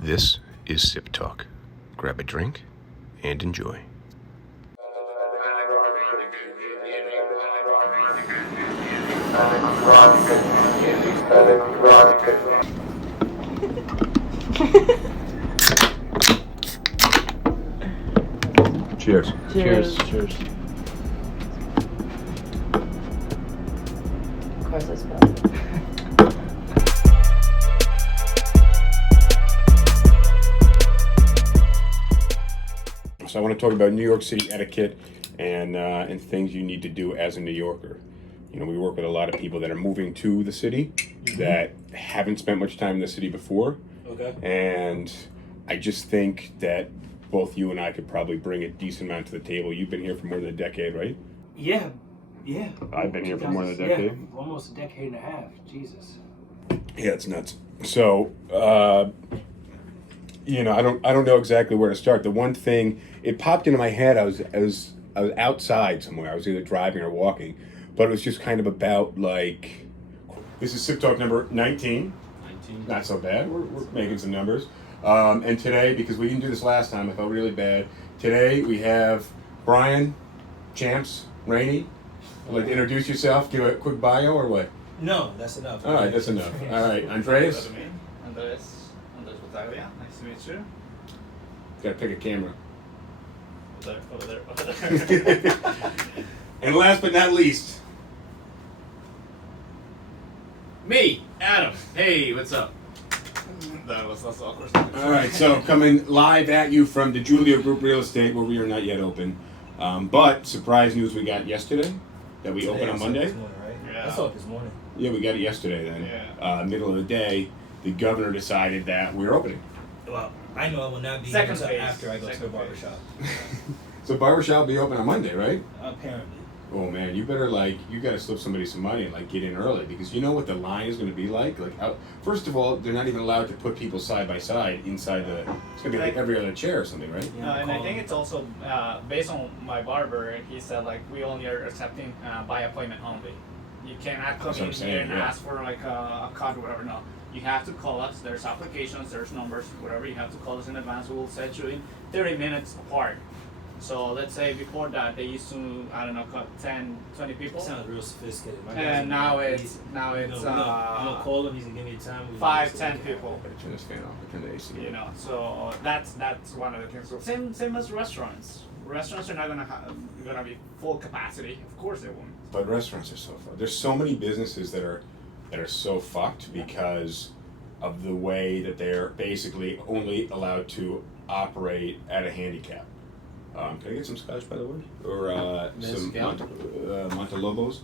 This is SipTalk. Grab a drink and enjoy. Cheers. Cheers. Cheers. Of course I spelled it. So I want to talk about New York City etiquette and things you need to do as a New Yorker. You know, we work with a lot of people that are moving to the city that haven't spent much time in the city before. Okay. And I just think that both you and I could probably bring a decent amount to the table. You've been here for more than a decade, right? Yeah. I've been here for more than a decade. Yeah, almost a decade and a half. Jesus. Yeah, it's nuts. So, you know, I don't know exactly where to start. The one thing it popped into my head, I was outside somewhere. I was either driving or walking, but it was just kind of about like, this is Sip Talk number 19. Not so bad. We're making some numbers. And today, because we didn't do this last time, I felt really bad. Today we have Brian, Champs, Rainey. I'd like to introduce yourself, give a quick bio or what? No, that's enough. All right, that's enough. All right, Andres. Andres Battaglia, nice to meet you. Got to pick a camera. Over there. And last but not least, Me, Adam. Hey, what's up? That was less awkward. all right, so coming live at you from the Julia Group Real Estate, where we are not yet open. But surprise news we got yesterday that we open on Monday. This morning, right? Yeah. I saw it this morning. Yeah, we got it yesterday then. Yeah. Middle of the day, the governor decided that we're opening. Well, I know I will not be Second here until phase. after I go to the Second barbershop. So barbershop will be open on Monday, right? Apparently. Oh man, you better you gotta slip somebody some money and get in early, because you know what the line is gonna be like. First of all, they're not even allowed to put people side by side inside the. It's gonna be like every other chair or something, right? Yeah, And I think it's also based on my barber. He said we only are accepting by appointment only. You cannot come That's what I'm in saying, here and yeah. ask for a card or whatever. No, you have to call us. There's applications, there's numbers, whatever. You have to call us in advance. We will set you in 30 minutes apart. So let's say before that they used to, I don't know, cut 10, 20 people. It sounds real sophisticated. My And guy's now gonna- it's I'm gonna call him. He's gonna give me a time. 5, 10 people. Better turn this fan off. Turn the AC. You know, so that's one of the things. So same as restaurants. Restaurants are not gonna be full capacity. Of course they won't. But restaurants are so fucked. There's so many businesses that are so fucked because of the way that they're basically only allowed to operate at a handicap. Can I get some scotch, by the way, or some Montelobos?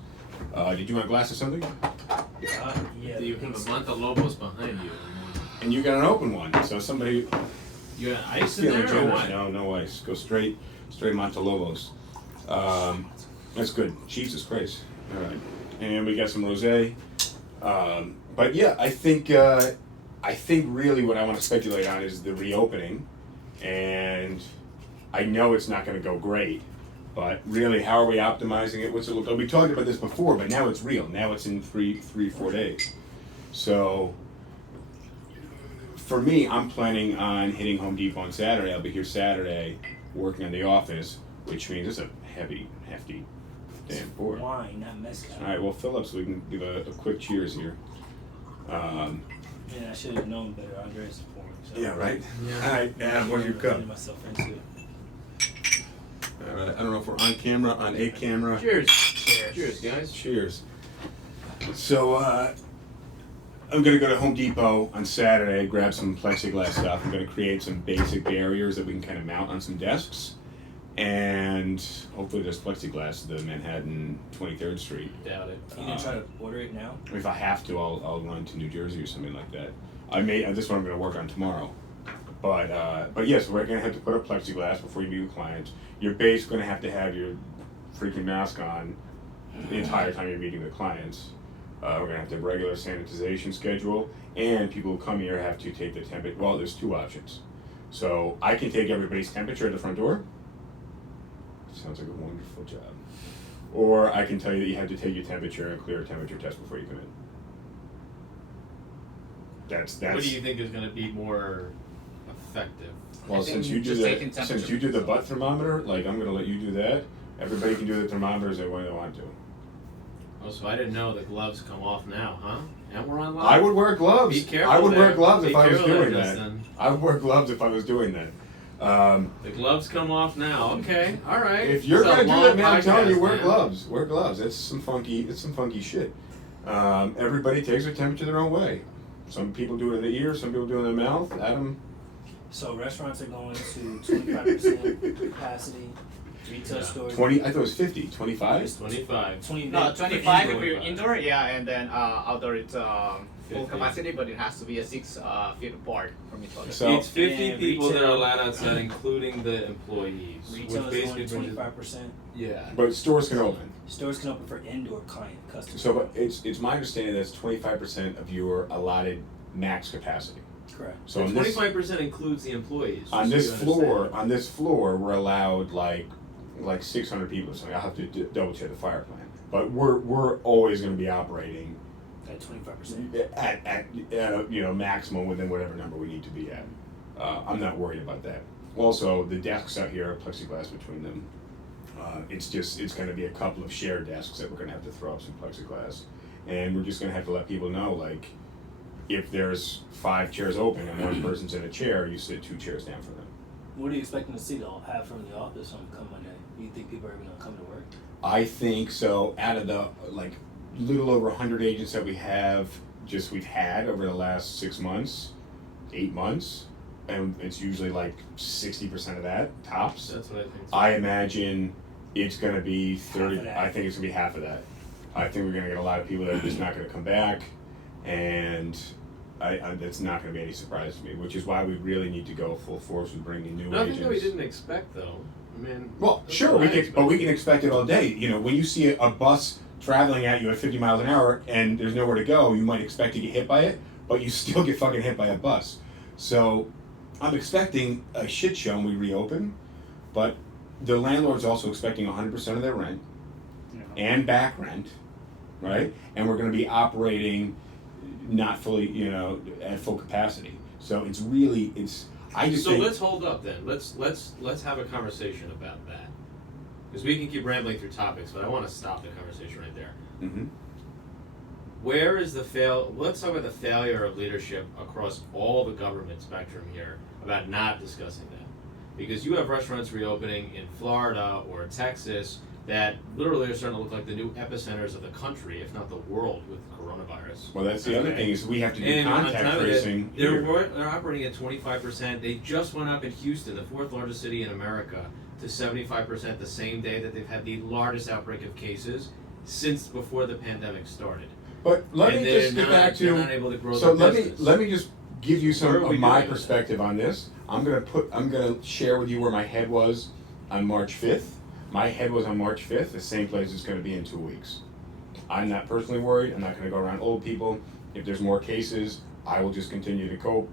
Did you want a glass of something? Yeah. You have a Montelobos behind you. And you got an open one, so somebody You got ice in feeling there or generous. what? No ice. Go straight Montelobos. That's good. Jesus Christ. All right, and we got some rosé. But yeah, I think really what I want to speculate on is the reopening, and I know it's not going to go great, but really, how are we optimizing it? What's it look like? We talked about this before, but now it's real. Now it's in 4 days. So for me, I'm planning on hitting Home Depot on Saturday. I'll be here Saturday working on the office, which means it's a hefty damn board. All Wine, not mezcal. right, well, fill up so we can give a quick cheers here. Man, I should have known better. Andres for me. So. Yeah, right? Yeah. All right, Adam, what's your cup? Getting myself into. All right, I don't know if we're on camera, on a camera. Cheers. Cheers, guys. Cheers. So, I'm going to go to Home Depot on Saturday, grab some plexiglass stuff. I'm going to create some basic barriers that we can kind of mount on some desks. And hopefully there's plexiglass at the Manhattan 23rd Street. Doubt it. You gonna try to order it now? If I have to, I'll run to New Jersey or something like that. This one I'm going to work on tomorrow. But yes, we're going to have to put up plexiglass before you meet with clients. You're basically going to have your freaking mask on the entire time you're meeting with clients. We're going to have to have a regular sanitization schedule, and people who come here have to take the temperature. Well, there's 2 options. So I can take everybody's temperature at the front door. Sounds like a wonderful job. Or I can tell you that you have to take your temperature and clear a temperature test before you come in. That's What do you think is going to be more effective? Well, I think since you do just taking the temperature. butt thermometer, like I'm gonna let you do that. Everybody can do the thermometers they want to. Oh, so I didn't know the gloves come off now, huh? And we're on live. I would wear gloves. Be careful I would wear there. gloves Be if I was careful there, doing that. Justin. I would wear gloves if I was doing that. The gloves come off now. Okay, all right. If you're It's a gonna do long that, man, I'm telling you, podcast, wear man. gloves. Wear gloves. It's some funky shit. Everybody takes their temperature their own way. Some people do it in the ear. Some people do it in the mouth. Adam. So restaurants are going to 25% capacity. Retail Yeah. stores. 20. I thought it was 50. 25. 25. 20. No, for 25 if indoor. you're indoor, yeah, and then outdoor it's full 50. capacity, but it has to be a 6 feet apart from each other. So- It's 50 And people that are retail- allowed outside, including the employees. Retail which is basically going brings it- 25%. Yeah. But stores can open. Stores can open for indoor client customers. So, but it's my understanding that's 25% of your allotted max capacity. Correct. So The on this 25% includes the employees. on just this so you floor, understand. we're allowed like 600 people or something. I'll have to double check the fire plan. But we're always going to be operating At 25%. at maximum within whatever number we need to be at. I'm not worried about that. Also, the desks out here are plexiglass between them. It's going to be a couple of shared desks that we're going to have to throw up some plexiglass, and we're just going to have to let people know, like, if there's 5 chairs open and one person's in a chair, you sit 2 chairs down from them. What are you expecting to see to have from the office on come Monday? Do you think people are going to come to work? I think so. Out of the little over 100 agents that we've had over the last 6 months, 8 months, and it's usually like 60% of that tops. That's what I think. I imagine it's going to be 30. Half of that. I think it's going to be half of that. I think we're going to get a lot of people that are just not going to come back, and that's not going to be any surprise to me. Which is why we really need to go full force with bringing new Nothing agents. that we didn't expect, though. I mean. Well, that's sure, what we I can, but we expected. can expect it all day. You know, when you see a bus traveling at you at 50 miles an hour and there's nowhere to go, you might expect to get hit by it, but you still get fucking hit by a bus. So I'm expecting a shit show when we reopen, but the landlord's also expecting 100% of their rent and back rent, right? And we're going to be operating not fully, at full capacity. So I just So think. let's hold up then. Let's have a conversation about that. Because we can keep rambling through topics, but I want to stop the conversation right there. Mhm. Where is let's talk about the failure of leadership across all the government spectrum here about not discussing that. Because you have restaurants reopening in Florida or Texas that literally are starting to look like the new epicenters of the country, if not the world, with coronavirus. Well, that's the other thing is we have to do And on contact top of that, tracing. they're here. operating at 25%. They just went up in Houston, the 4th largest city in America, to 75% the same day that they've had the largest outbreak of cases since before the pandemic started. But let And me they're just get back they're to. not able to grow So their let me business. just give you Where some are we of my doing with perspective on this. I'm gonna share with you where my head was on March 5th. My head was on March 5th, the same place it's gonna be in 2 weeks. I'm not personally worried. I'm not gonna go around old people. If there's more cases, I will just continue to cope.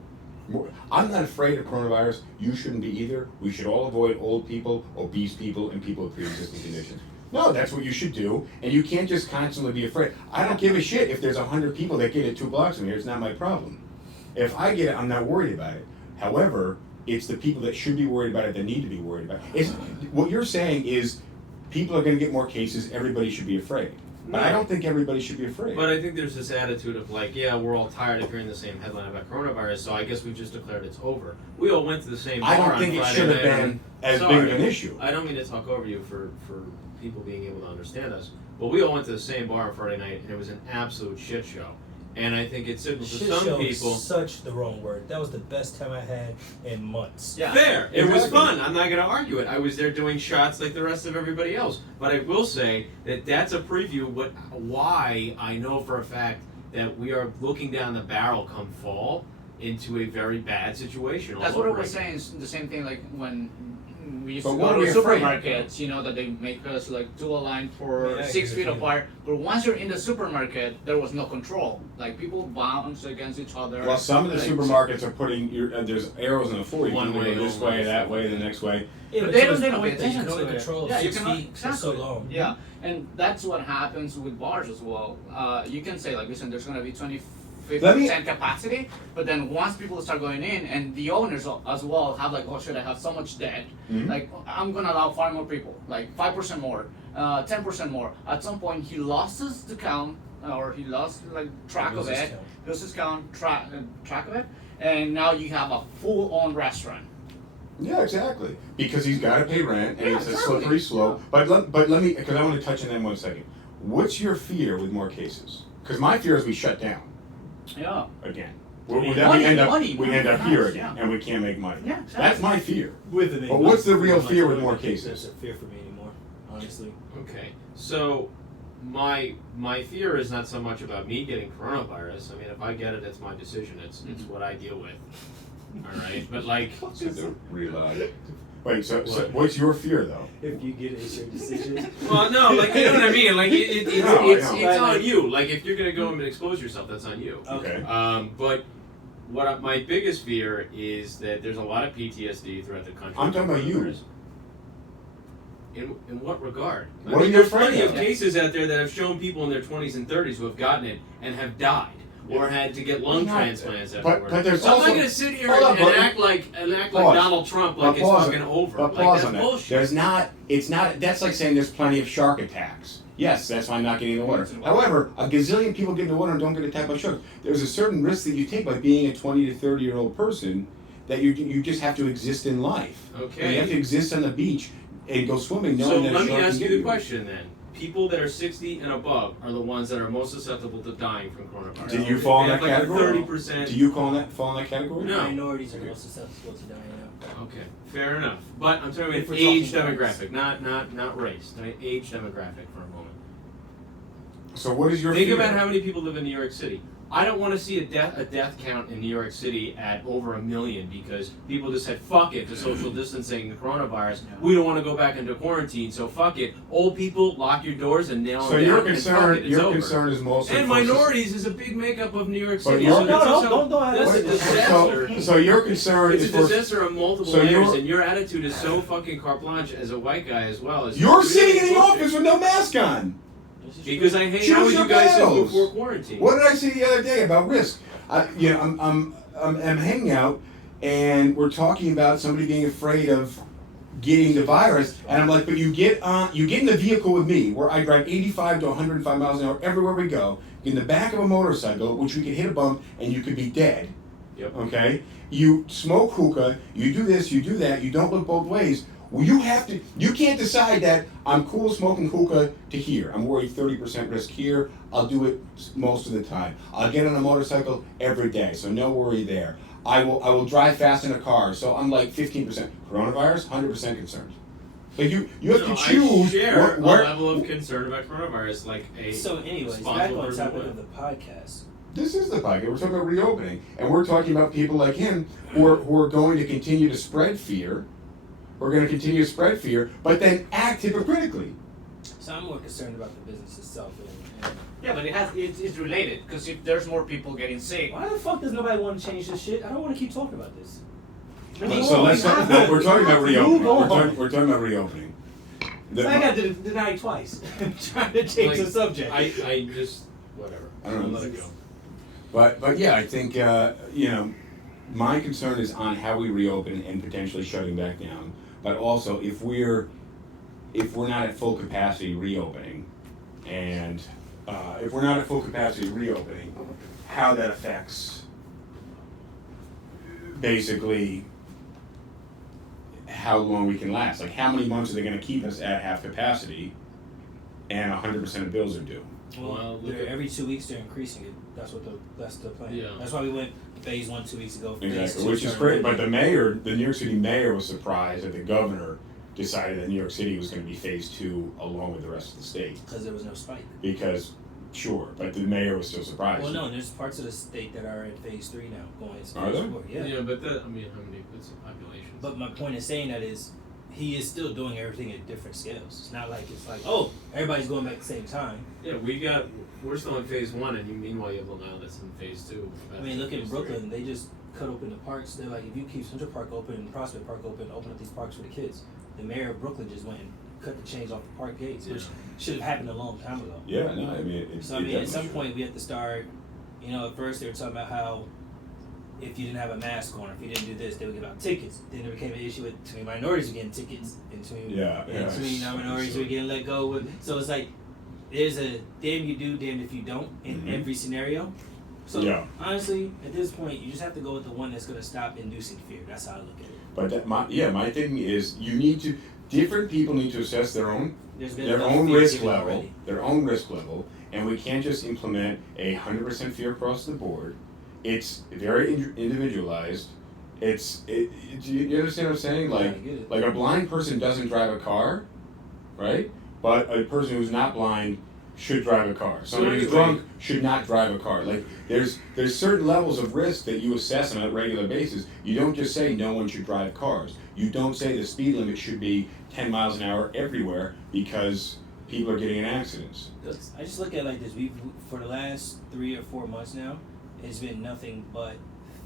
I'm not afraid of coronavirus. You shouldn't be either. We should all avoid old people, obese people, and people with pre-existing conditions. No, that's what you should do, and you can't just constantly be afraid. I don't give a shit if there's 100 people that get it 2 blocks from here. It's not my problem. If I get it, I'm not worried about it. However, it's the people that should be worried about it that need to be worried about it. What you're saying is people are going to get more cases, everybody should be afraid. But I don't think everybody should be afraid. But I think there's this attitude of like, yeah, we're all tired of hearing the same headline about coronavirus, so I guess we've just declared it's over. We all went to the same bar I don't on think it Friday should have night been and- as Sorry, big of an issue. I don't mean to talk over you for people being able to understand us, but we all went to the same bar on Friday night, and it was an absolute shit show. And I think it's simple to Shit some show people. is such the wrong word. That was the best time I had in months. Yeah. Fair. It was Exactly. fun. I'm not going to argue it. I was there doing shots like the rest of everybody else. But I will say that that's a preview why I know for a fact that we are looking down the barrel come fall into a very bad situation. all That's what I over was again. saying. It's the same thing like when we used But to what go are to we afraid of? supermarkets, that they make us like do a line for Yeah, 6 feet yeah. apart. But once you're in the supermarket, there was no control. Like people bounce against each other. Well, some of the Like, supermarkets are putting there's arrows on the floor. You One can way go this only, way, that stuff way, like the that. next way. Yeah, But but they to don't this know point that you attention can only to it. control Yeah, 6 you cannot- feet for so long. Yeah, and that's what happens with bars as well. You can say like, listen, there's gonna be 25 50% capacity. But then once people start going in, and the owners as well have like, oh shit, I have so much debt. Mhm. Like I'm gonna allow 5 more people, like 5% more, 10% more. At some point, he loses the count, or he lost like track of it. Loses count, track of it, and now you have a full-on restaurant. Yeah, exactly. Because he's got to pay rent, and Yeah, it's a exactly. slippery slope. But let me, because I want to touch on that in 1 second. What's your fear with more cases? Because my fear is we shut down Yeah. again. Money, Then we end up money, here nice, again, yeah. and we can't make money. Yeah, exactly. That's my fear. With the But what's the real fear with more That's cases? a fear for me anymore, honestly. Okay, so my fear is not so much about me getting coronavirus. I mean, if I get it, it's my decision. It's what I deal with. All right, but like, Wait, so what's your fear though? If you get it, it's your decision. well, no, like you know what I mean. Like it's No, it's I know. on you. Like if you're gonna go and expose yourself, that's on you. Okay. But my biggest fear is that there's a lot of PTSD throughout the country. I'm talking about you. In what regard? What are you there's afraid plenty of? of cases out there that have shown people in their 20s and 30s who have gotten it and have died. Or had to get lung Not- transplants but afterwards. there's so I'm also- not going to sit here Hold on, and but- act like Pause. Donald Trump, like it's pause fucking on- over. But Like pause that's on that. bullshit. There's not. It's not. That's like saying there's plenty of shark attacks. Yes, that's why I'm not getting in the water. However, a gazillion people get in the water and don't get attacked by sharks. There's a certain risk that you take by being a 20 to 30-year-old person that you just have to exist in life. Okay. And you have to exist on the beach and go swimming knowing So that a let me shark ask can you get the question then. People that are 60 and above are the ones that are most susceptible to dying from coronavirus. Do you fall in They that have like category? a 30%. Do you fall in that category? No. Minorities are the most susceptible to dying out. Okay, fair enough. But I'm talking If about we're age talking demographic, not race. Age demographic for a moment. So what is your Think fear? about how many people live in New York City. I don't want to see a death count in New York City at over 1 million because people just said fuck it to social distancing, the coronavirus. We don't want to go back into quarantine, so fuck it. Old people, lock your doors and nail So them your down. And fuck concern, it, it's your over. concern is mostly And for minorities is a big makeup of New York But City. your- So No, that's no, also, don't that's a add disaster. So your concern It's is a for. disaster on multiple so layers, you're- and your attitude is so fucking carte blanche as a white guy as well. As You're sitting in the bullshit. office with no mask on. Because I hang Choose out with your you guys since battles. before quarantine. What did I say the other day about risk? I'm hanging out, and we're talking about somebody being afraid of getting the virus, and I'm like, but you get in the vehicle with me, where I drive 85 to 105 miles an hour everywhere we go, in the back of a motorcycle, which we could hit a bump and you could be dead. Yep. Okay? You smoke hookah, you do this, you do that, you don't look both ways. Well, you can't decide that I'm cool smoking hookah to here. I'm worried 30% risk here. I'll do it most of the time. I'll get on a motorcycle every day, so no worry there. I will drive fast in a car, so I'm like 15%. Coronavirus, 100% concerned. Like you have to choose. I share where- a level of concern about coronavirus, like a So, anyways, back responsible on person topic would. of the podcast. This is the podcast. We're talking about reopening, and we're talking about people like him who are going to continue to spread fear. We're going to continue to spread fear, but then act hypocritically. So I'm more concerned about the business itself. And Yeah, but it's related because if there's more people getting sick, why the fuck does nobody want to change this shit? I don't want to keep talking about this. So let's talk. We're talking about reopening. Move on. We're talking about reopening. So I got denied twice. Trying to change the subject. I just whatever. I don't know. Let it go. But yeah, I think my concern is on how we reopen and potentially shutting back down. But also, if we're not at full capacity reopening, and if we're not at full capacity reopening, how that affects basically how long we can last. Like, how many months are they going to keep us at half capacity, and 100% of bills are due? Well, look they're, at- every 2 weeks they're increasing it. That's the plan. Yeah. That's why we went phase 1 2 weeks ago. Phase Exactly, 2 which is started great. But Monday. the New York City mayor was surprised that the governor decided that New York City was going to be phase 2 along with the rest of the state. Because there was no spike. Because, sure, but the mayor was still surprised. Well, no, there's parts of the state that are in phase 3 now, going into Are phase there? 4. Yeah. Yeah, but how many? What's the population? But my point in saying that is, he is still doing everything at different scales. It's not like oh, everybody's going back at the same time. Yeah, we're still in phase 1, and meanwhile you have Long Island that's in phase 2. I mean, look at Phase Brooklyn. They just cut open the parks. They're like, if you keep Central Park open and Prospect Park open up these parks for the kids. The mayor of Brooklyn just went and cut the chains off the park gates, which Yeah. should have happened a long time ago. Yeah, no, I mean, So I mean, at some point we have to start You know, at first they were talking about how if you didn't have a mask on, or if you didn't do this, they would give out tickets. Then there became an issue with too many minorities were getting tickets, and too many non-minorities were getting let go. So it's like there's a damn you do, damned if you don't in every scenario. So honestly, at this point, you just have to go with the one that's going to stop inducing fear. That's how I look at it. But my thing is different people need to assess their own risk level, and we can't just implement 100% fear across the board. It's very individualized. Do you understand what I'm saying? Like a blind person doesn't drive a car, right? But a person who's not blind should drive a car. Somebody who's drunk should not drive a car. Like there's certain levels of risk that you assess on a regular basis. You don't just say no one should drive cars. You don't say the speed limit should be 10 miles an hour everywhere because people are getting in accidents. I just look at it like this. For the last 3 or 4 months now, it's been nothing but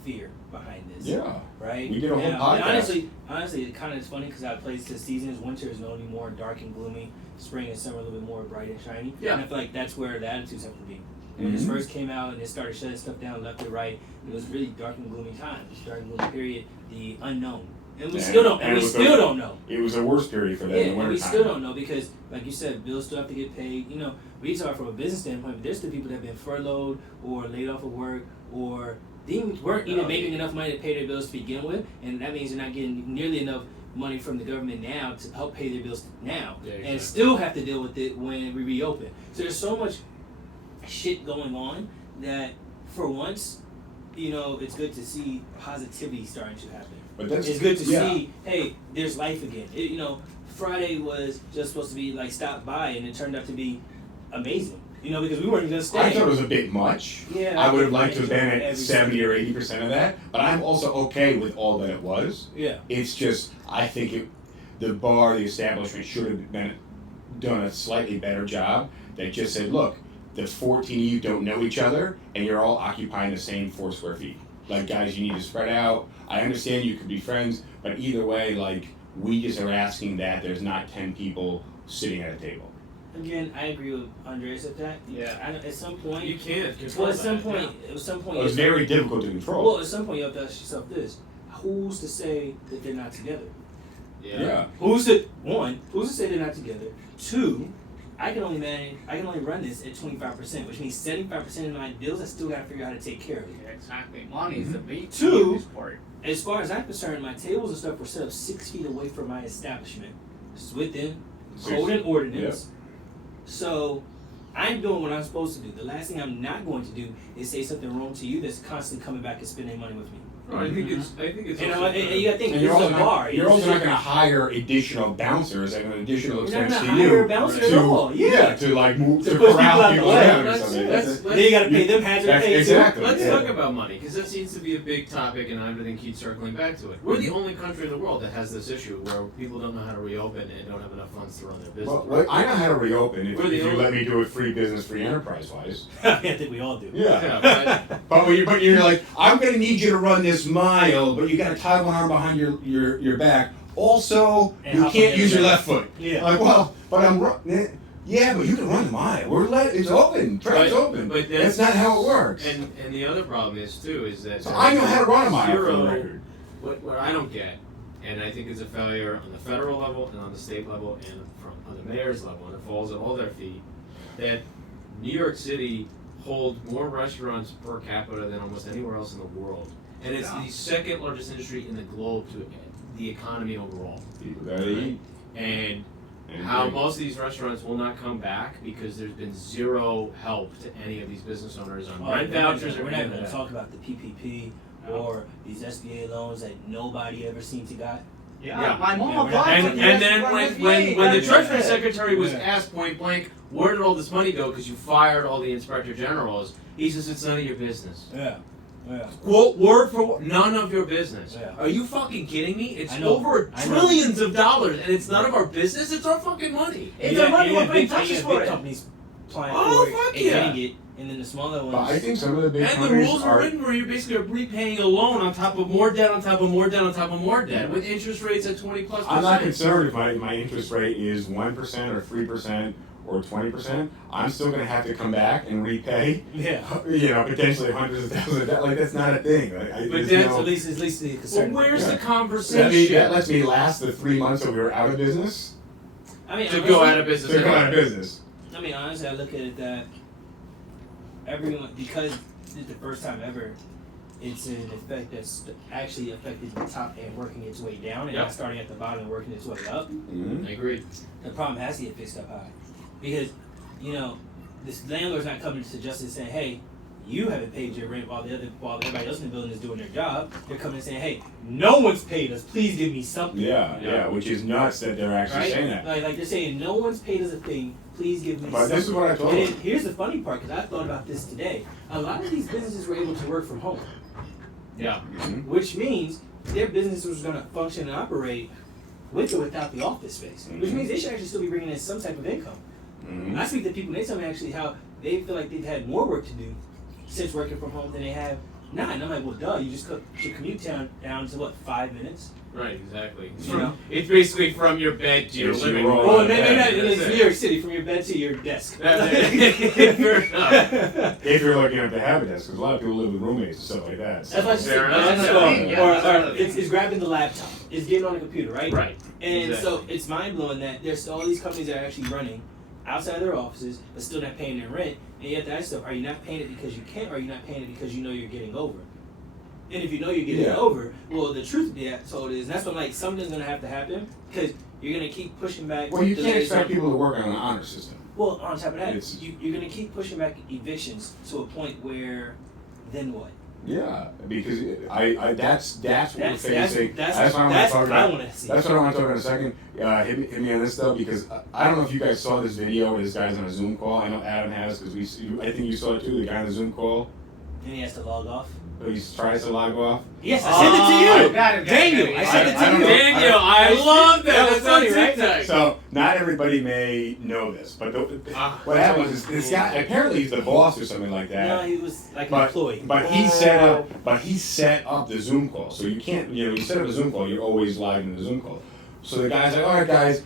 fear behind this. Yeah. Right? We did a whole podcast. Honestly, it kind of is funny because our place this season is winter is only more dark and gloomy. Spring and summer a little bit more bright and shiny. Yeah. And I feel like that's where the attitudes have to be. When this first came out and it started shutting stuff down left and right, it was really dark and gloomy times. Dark and gloomy period, the unknown. And we still don't know. It was the worst period for that in the winter we time. still don't know because, like you said, bills still have to get paid. You know, we talk from a business standpoint, but there's still people that have been furloughed or laid off of work or they weren't even making enough money to pay their bills to begin with, and that means they're not getting nearly enough money from the government now to help pay their bills now, and still have to deal with it when we reopen. So there's so much shit going on that, for once, you know, it's good to see positivity starting to happen. But it's good to see, hey, there's life again. You know, Friday was just supposed to be like stop by, and it turned out to be amazing. You know, because we weren't going to stay. I thought it was a bit much. Yeah, I would have liked to have been at 70 or 80% of that, but I'm also okay with all that it was. Yeah. It's just, I think the establishment should have done a slightly better job that just said, look, the 14 of you don't know each other, and you're all occupying the same 4 square feet. Like, guys, you need to spread out. I understand you could be friends, but either way, like, we just are asking that there's not 10 people sitting at a table. Again, I agree with Andres at that. Yeah. At some point, You can't control well, at some that, point, at some point, It was very difficult to control. Well, at some point, you have to ask yourself this: who's to say that they're not together? Yeah. Who's to say they're not together? 2, I can only run this at 25%, which means 75% of my bills I still got to figure out how to take care of it. Yeah, exactly. Money is the big 2, this part. as far as I'm concerned, my tables and stuff were set up 6 feet away from my establishment. It's within code and ordinance. So I'm doing what I'm supposed to do. The last thing I'm not going to do is say something wrong to you that's constantly coming back and spending money with me. No, I think it's. And you gotta think, And this is a bar. You're also not going to hire additional bouncers at an additional expense to you. You're not going to hire a bouncer at all. To like move to push corral people people out the around way. or something. Then you gotta pay them hazard pay too. Exactly. Let's Yeah. talk about money, because that seems to be a big topic, and everything keeps circling back to it. We're the only country in the world that has this issue where people don't know how to reopen and don't have enough funds to run their business. Well, I know how to reopen if We're the you only- let me do it free business, free enterprise wise. I think we all do. Yeah. But you're like, I'm going to need you to run this mile, but you got to tie one arm behind your back. Also, And you hop can't on the use your other left foot. Yeah. Like, well, but yeah, but you can run the mile. It's open. Track's open. But that's not how it works. And the other problem is too is that So I know how to run a mile for the zero- record. What I don't get, and I think it's a failure on the federal level and on the state level and on the mayor's level, and it falls at all their feet, that New York City holds more restaurants per capita than almost anywhere else in the world. And it's the second largest industry in the globe to the economy overall. People gotta eat. And how most of these restaurants will not come back because there's been zero help to any of these business owners on rent vouchers or We're not anything going like to that. talk about the PPP or these SBA loans that nobody ever seemed to got. Yeah, my mom Yeah, we're not- applied for And then when the Treasury said, Secretary was Yeah. asked point blank, where did all this money go because you fired all the Inspector Generals, he says it's none of your business. Yeah. Yeah. Quote, word for word, none of your business. Yeah. Are you fucking kidding me? It's I know. over I know. trillions of dollars and it's none of our business, it's our fucking money. It's our money, we're paying taxes for big it. companies applying Oh, for it fuck and yeah. getting it, and then the smaller ones. But I think some of the big And the companies rules are written where you're basically repaying a loan on top of more debt on top of more debt on top of more debt with interest rates at 20+%. I'm not concerned if my interest rate is 1% or 3% or 20%, I'm still going to have to come back and repay, Yeah. Potentially hundreds of thousands of dollars. Like, that's not a thing. But that's At least the Well, concern. where's the that conversation lets me last the 3 months that we were out of business I mean, to honestly, go out of business? to go out of business. I mean, honestly, I look at it that everyone, because it's the first time ever, it's an effect that's actually affected the top and working its way down, and Yep. not starting at the bottom and working its way up. Mm-hmm. I agree. The problem has to get fixed up high, because this landlord's not coming to justice saying, "Hey, you haven't paid your rent," while everybody else in the building is doing their job. They're coming and saying, "Hey, no one's paid us. Please give me something." Yeah, which is nuts that they're actually Right? saying that. Like they're saying, "No one's paid us a thing. Please give me But something." this is what I told And them. then here's the funny part, because I thought about this today. A lot of these businesses were able to work from home, Yeah. Mhm. which means their business was going to function and operate with or without the office space, which means they should actually still be bringing in some type of income. Mhm. I speak to people, and they tell me actually how they feel like they've had more work to do since working from home than they have now. And I'm like, well, duh, you just cut your commute down to what, 5 minutes? Right, exactly. You know? It's basically from your bed to your Yes, living you room. roll. Oh, maybe not That's in it. New York City, from your bed to your desk. That's it. Fair enough. If you're lucky enough to have a desk, because a lot of people live with roommates and stuff like that. So. That's what I Fair said. enough. That's That's what- the thing, yeah, that's or another it's grabbing the laptop. It's getting on the computer, right? Right. And so Exactly. it's mind blowing that there's all these companies that are actually running outside of their offices but still not paying their rent. And you have to ask yourself, are you not paying it because you can't, or are you not paying it because you know you're getting over? And if you know you're getting Yeah. over, well, the truth be told is, and that's when something's gonna have to happen, because you're gonna keep pushing back. Well, you the can't latest- expect people to work on an honor system. Well, on top of that, It's- you're gonna keep pushing back evictions to a point where, then what? Yeah, because that's what we're facing. That's what I want to what talk I about. want to see. That's what I want to talk about in a second. Hit me on this though, because I don't know if you guys saw this video where this guy's on a Zoom call. I know Adam has, because I think you saw it too. The guy on the Zoom call, And he has to log off. he tries to log off. Yes, I sent it to you. Got it. Daniel, I sent it I to don't you. know. Daniel, I love that. That was That's on funny, right? TikTok. So not everybody may know this, but what happened was this guy, apparently he's the boss or something like that. No, he was like an But, employee. but he set up the Zoom call. So you can't, you set up a Zoom call, you're always live in the Zoom call. So the guy's like, all right, guys,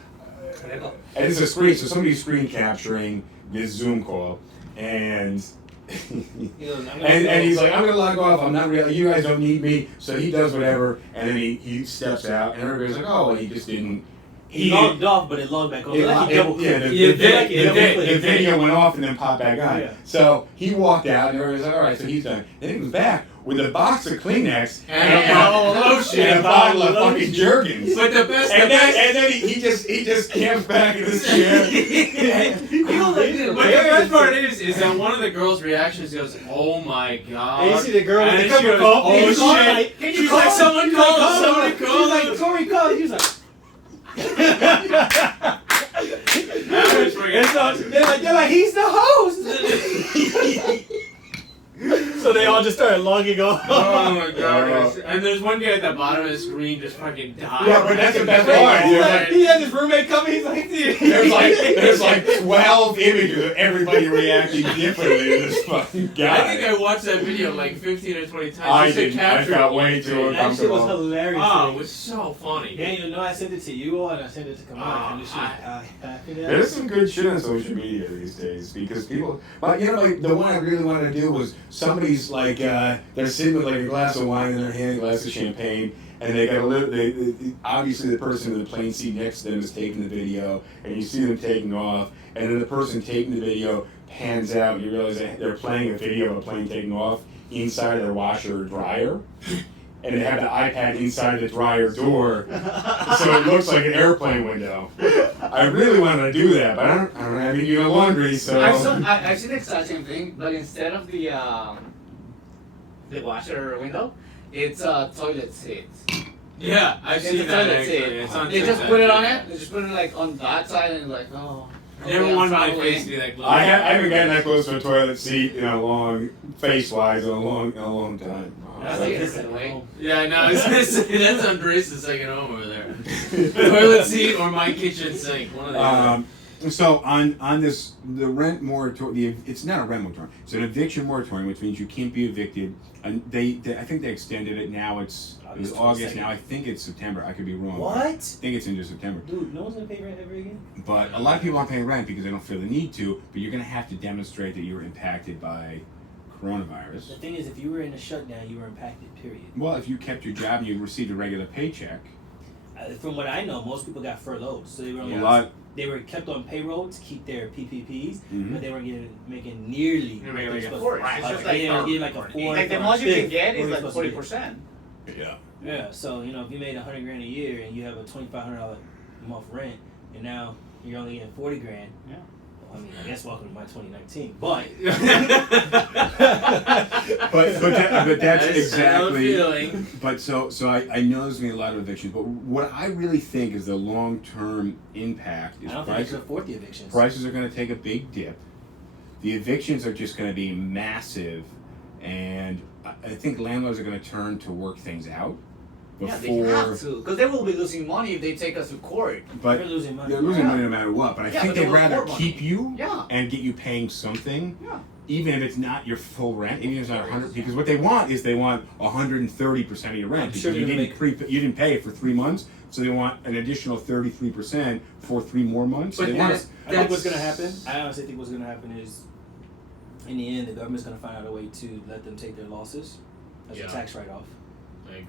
and it's a screen, so somebody's screen capturing this Zoom call, and He goes, I'm gonna and go. he's like, I'm gonna log off. I'm not real. You guys don't need me. So he does whatever, and then he steps out, and everybody's like, oh, well, he just didn't. He logged off, but it logged back on. Like he double clicked. The video went off and then popped back on. Yeah. So he walked out, and everybody's like, all right, so he's done. Then he was back with a box of Kleenex And a bottle of lotion. and a bottle of fucking Jergens. But the best, And then he just camps back in his chair. But the best part is that one of the girls' reactions goes, "Oh my god!" And you see the girl with And the then cup she of goes, coffee. "Oh He's all shit!" like, "Can you She's call like, him? "Someone Can you call call him! Someone him?" call He's him!" like, "Tori, call him." He was like. And so they're like, he's the host. So they all just started logging off. Oh my god! And there's one guy at the bottom of the screen just fucking dying. Yeah, but that's the best Right, part. he's There's like, he had his roommate coming. He's like, there's like 12 images of everybody reacting differently to this fucking guy. I think I watched that video like 15 or 20 times. I just to didn't. I capture felt it. way too that shit was uncomfortable. hilarious. Oh, it was so funny. Daniel, no, I sent it to you all, and I sent it to Kamal. And this shit, There's some good shit on social media these days because people. But like the one I really wanted to do was somebody's like they're sitting with like a glass of wine in their hand, a glass of champagne, and they got a little. They obviously the person in the plane seat next to them is taking the video, and you see them taking off, and then the person taking the video pans out, and you realize that they're playing a video of a plane taking off inside their washer or dryer. And they have the iPad inside the dryer door, so it looks like an airplane window. I really wanted to do that, but I don't have any laundry, so. I've seen the exact same thing, but instead of the washer window, it's a toilet seat. Yeah, I've It's seen a that toilet actually. seat. It's on They just TikTok, put it on yeah. it. They just put it like on that side and like, oh. Never okay, wanted I'm my traveling. face to be that close. I haven't gotten that close to a toilet seat in a long, face-wise, in a long time. That's like this way. Yeah, no, that's Andres' second home over there. Toilet seat or my kitchen sink, one of the other. So on this, the rent moratorium, it's not a rent moratorium. It's an eviction moratorium, which means you can't be evicted. And they I think they extended it. Now it was August. Now I think it's September. I could be wrong. What? I think it's into September. Dude, no one's gonna pay rent ever again. But a lot of people aren't paying rent because they don't feel the need to. But you're going to have to demonstrate that you were impacted by coronavirus. The thing is, if you were in a shutdown, you were impacted. Period. Well, if you kept your job and you received a regular paycheck, From what I know, most people got furloughed, so they were only a lot. they were kept on payroll to keep their PPPs, Mhm. but they weren't making nearly. You're what making they're like a supposed fourth. to. It's just Like, like they our- were getting like a fourth. Like the or most you can fifth get what is they're like supposed to get. 40%. Yeah. Yeah, so if you made $100,000 a year and you have a $2,500 a month rent, and now you're only getting $40,000. Yeah. Well, I mean, I guess welcome to my 2019, but but that's That is exactly. so feeling. But so I know there's gonna be a lot of evictions. But what I really think is the long term impact is I don't think I can afford the evictions. prices are going to take a big dip. The evictions are just going to be massive, and I think landlords are going to turn to work things out Yeah, they before. have to, because they will be losing money if they take us to court. But They're losing money. they're losing Yeah. money no matter what. But I Yeah, think but they they'd will rather afford money. keep you Yeah. and get you paying something. Yeah. Even if it's not your full rent, even if it's not 100, because what they want is they want 130% of your rent I'm because sure you they're didn't you didn't pay it for 3 months, so they want an additional 33% for 3 more months. So But they want that- us. I think what's going to happen, I honestly think what's going to happen is, in the end, the government's going to find out a way to let them take their losses as Yeah. a tax write-off.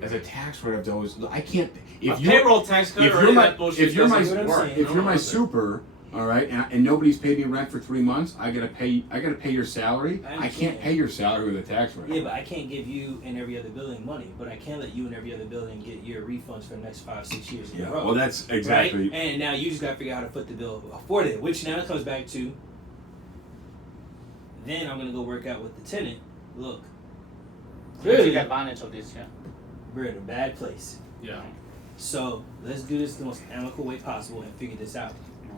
As a tax write-off, those I can't. A If you're payroll tax cut if already, you're my that bullshit if you're my doesn't what I'm work. saying. if No you're one my does it. super, all right, and nobody's paid me rent for 3 months, I gotta pay your salary. I I can't understand. pay your salary with a tax write-off. Yeah, but I can't give you and every other building money, but I can let you and every other building get your refunds for the next 5-6 years in a row. Well, that's exactly. Right? And now you just got to figure out how to foot the bill for it, which now comes back to, then I'm going to go work out with the tenant. Look, Take advantage of this, yeah. we're in a bad place. Yeah. So let's do this the most amicable way possible and figure this out.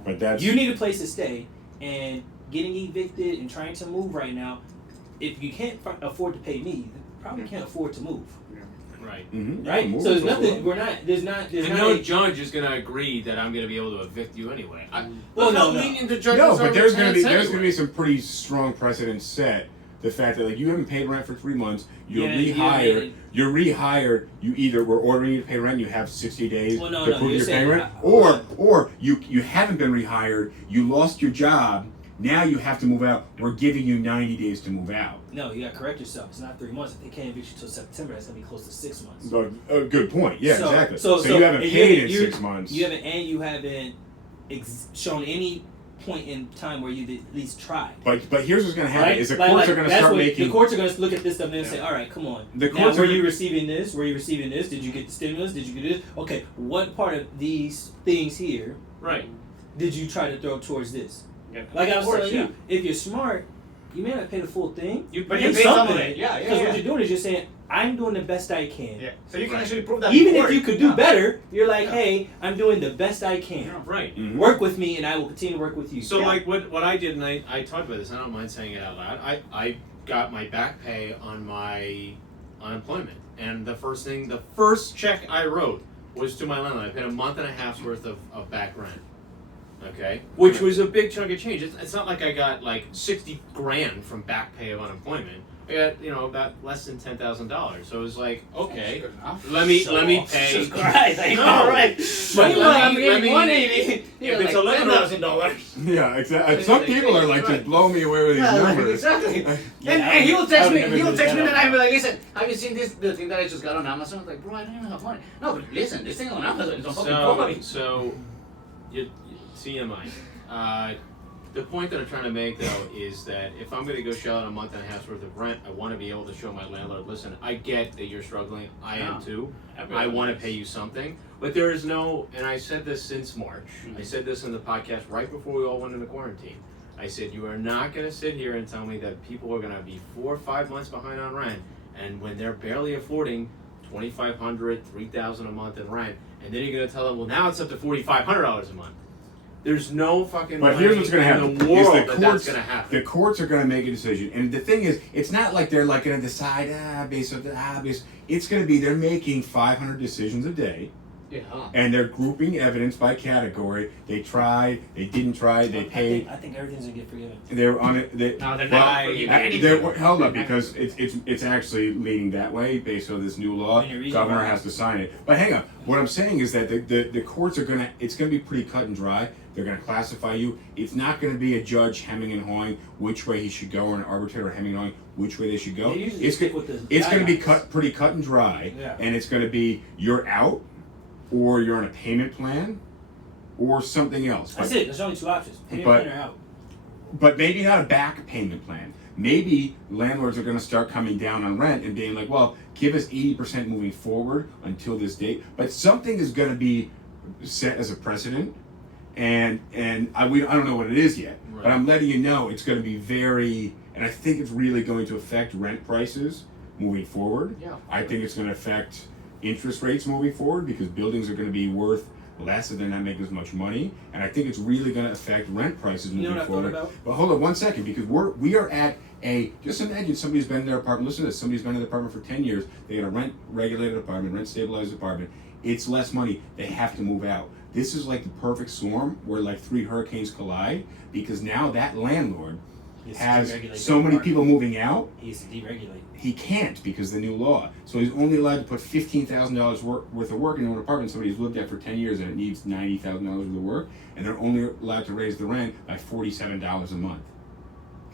But that's You need a place to stay, and getting evicted and trying to move right now, if you can't afford to pay me, you probably can't afford to move. Right. Mhm. Right? Yeah, So there's move. nothing, there's not And no judge is going to agree that I'm going to be able to evict you anyway. Well, Look how no. lenient the judges No, are but with there's gonna be tenants anyway. some pretty strong precedents set. The fact that like you haven't paid rent for 3 months, you're Yeah, rehired. yeah. You're rehired. You either were ordering you to pay rent. You have 60 days Well, no, to no, prove you're you're paying saying- rent, or you haven't been rehired. You lost your job. Now you have to move out. We're giving you 90 days to move out. No, you gotta correct yourself. It's not 3 months. If they can't evict you till September, that's gonna be close to 6 months. Good point. Yeah, So- exactly. so you haven't if paid in you- 6 months. You haven't shown any point in time where you've at least tried. But here's what's going to happen: Right? is the Like- courts like, are going to that's start what- making. The courts are going to look at this stuff and then say, "All right, come on. The Now, courts were are- you receiving this? Were you receiving this? Did you get the stimulus? Did you get this? Okay, what part of these things here Right. did you try to throw towards this? Yeah. Like I was Of course, telling yeah. you, if you're smart, you may not pay the full thing. But pay you pay some of something. it. Yeah, Because yeah. what you're doing is you're saying, "I'm doing the best I can." Yeah. So you can actually prove that. Even before. if you could do Yeah. better, you're like, Yeah. "Hey, I'm doing the best I can. Yeah. Right. Mhm. Work with me, and I will continue to work with you." So Yeah. like what I did, and I talked about this, I don't mind saying it out loud. I got my back pay on my unemployment. And the first check I wrote was to my landlord. I paid a month and a half's worth of back rent. Okay? Which was a big chunk of change. It's not like I got like 60 grand from back pay of unemployment. I got, about less than $10,000. So it was like, okay, Good enough. let me pay. Jesus Christ, I know, No. right? But I'm let getting me- 180. if it's $11,000. Yeah, exactly. Some people are like, just blow me away with these numbers. Exactly. Yeah, and he will I text would me. never He will do text me, that. and I'll be like, "Listen, have you seen the thing that I just got on Amazon?" I'm like, "Bro, I don't even have money." No, but listen, this thing on Amazon is on fucking quality. So, TMI. The point that I'm trying to make, though, is that if I'm going to go shell out a month and a half's worth of rent, I want to be able to show my landlord, listen, I get that you're struggling. I am too. I want to pay you something. But there is no, and I said this since March. I said this in the podcast right before we all went into quarantine. I said, you are not going to sit here and tell me that people are going to be 4 or 5 months behind on rent, and when they're barely affording $2,500, $3,000 a month in rent, and then you're going to tell them, well, now it's up to $4,500 a month. There's no fucking But way here's what's going to in happen: the world is that that's going to happen. the courts are going to make a decision, and the thing is, it's not like they're like going to decide based on based. It's going to be they're making 500 decisions a day, And they're grouping evidence by category. They tried, they didn't try, they paid. I think everything's gonna get forgiven. They're on it. No, they're not forgiving anything. Held up because it's actually leaning that way based on this new law. Governor has to sign it. But hang on, what I'm saying is that the courts are it's gonna be pretty cut and dry. They're gonna classify you. It's not gonna be a judge hemming and hawing which way he should go, or an arbitrator hemming and hawing which way they should go. It's gonna be pretty cut and dry, and it's gonna be you're out, or you're on a payment plan, or something else. That's it. There's only two options: payment plan or out. But maybe not a back payment plan. Maybe landlords are going to start coming down on rent and being like, well, give us 80% moving forward until this date. But something is going to be set as a precedent, and I don't know what it is yet. Right. But I'm letting you know it's going to be very, and I think it's really going to affect rent prices moving forward. Yeah. I think it's going to affect interest rates moving forward because buildings are going to be worth less and they're not making as much money, and I think it's really going to affect rent prices moving forward. But hold on 1 second, because we are at just imagine somebody's been in their apartment. Listen to this: somebody's been in their apartment for 10 years. They got a rent regulated apartment, rent stabilized apartment. It's less money. They have to move out. This is like the perfect storm where like 3 hurricanes collide, because now that landlord has so many people moving out. He has to deregulate. He can't because of the new law. So he's only allowed to put $15,000 worth of work into an apartment somebody's lived at for 10 years and it needs $90,000 worth of work, and they're only allowed to raise the rent by $47 a month.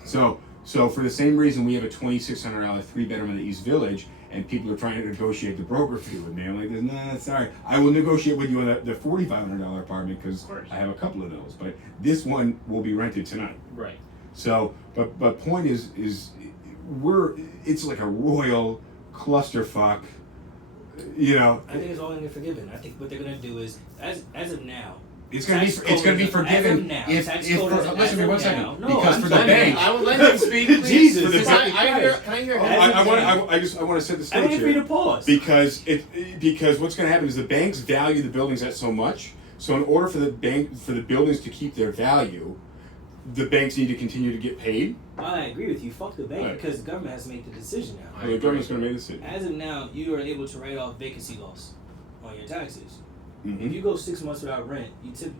So for the same reason we have a $2,600 3-bedroom in the East Village, and people are trying to negotiate the broker fee with me. I'm like, nah, sorry. I will negotiate with you on the $4,500 apartment because I have a couple of those, but this one will be rented tonight. Right. So, but point is it's like a royal clusterfuck, you know. I think it's all gonna get forgiven. I think what they're gonna do is, as of now, it's gonna be forgiven if listen to me 1 second, because for the bank, I will let him speak. Please. For the bank, can I hear? I want to set the stage here. I want you to pause because what's gonna happen is the banks value the buildings at so much. So in order for the buildings to keep their value, the banks need to continue to get paid. I agree with you. Fuck the bank, because the government has to make the decision now. The government's going to make the decision. As of now, you are able to write off vacancy loss on your taxes. Mm-hmm. If you go 6 months without rent,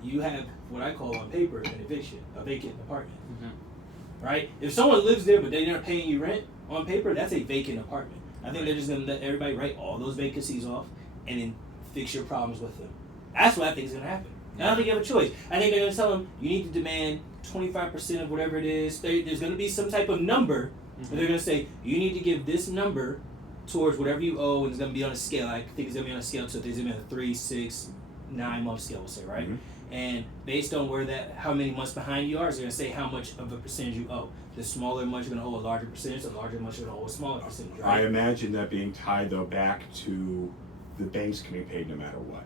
you have what I call on paper an eviction, a vacant apartment. Mm-hmm. Right? If someone lives there but they're not paying you rent, on paper, that's a vacant apartment. I think they're just going to let everybody write all those vacancies off and then fix your problems with them. That's what I think is going to happen. I don't think you have a choice. I think they're going to tell them you need to demand 25% of whatever it is. There's going to be some type of number, and they're going to say you need to give this number towards whatever you owe, and it's going to be on a scale. I think it's going to be on a scale, so there's going to be a 3, 6, 9 month scale, we'll say, right? Mm-hmm. And based on how many months behind you are, it's going to say how much of a percentage you owe. The smaller month you're going to owe a larger percentage, the larger month you're going to owe a smaller percentage, right? I imagine that being tied though back to the banks getting paid no matter what.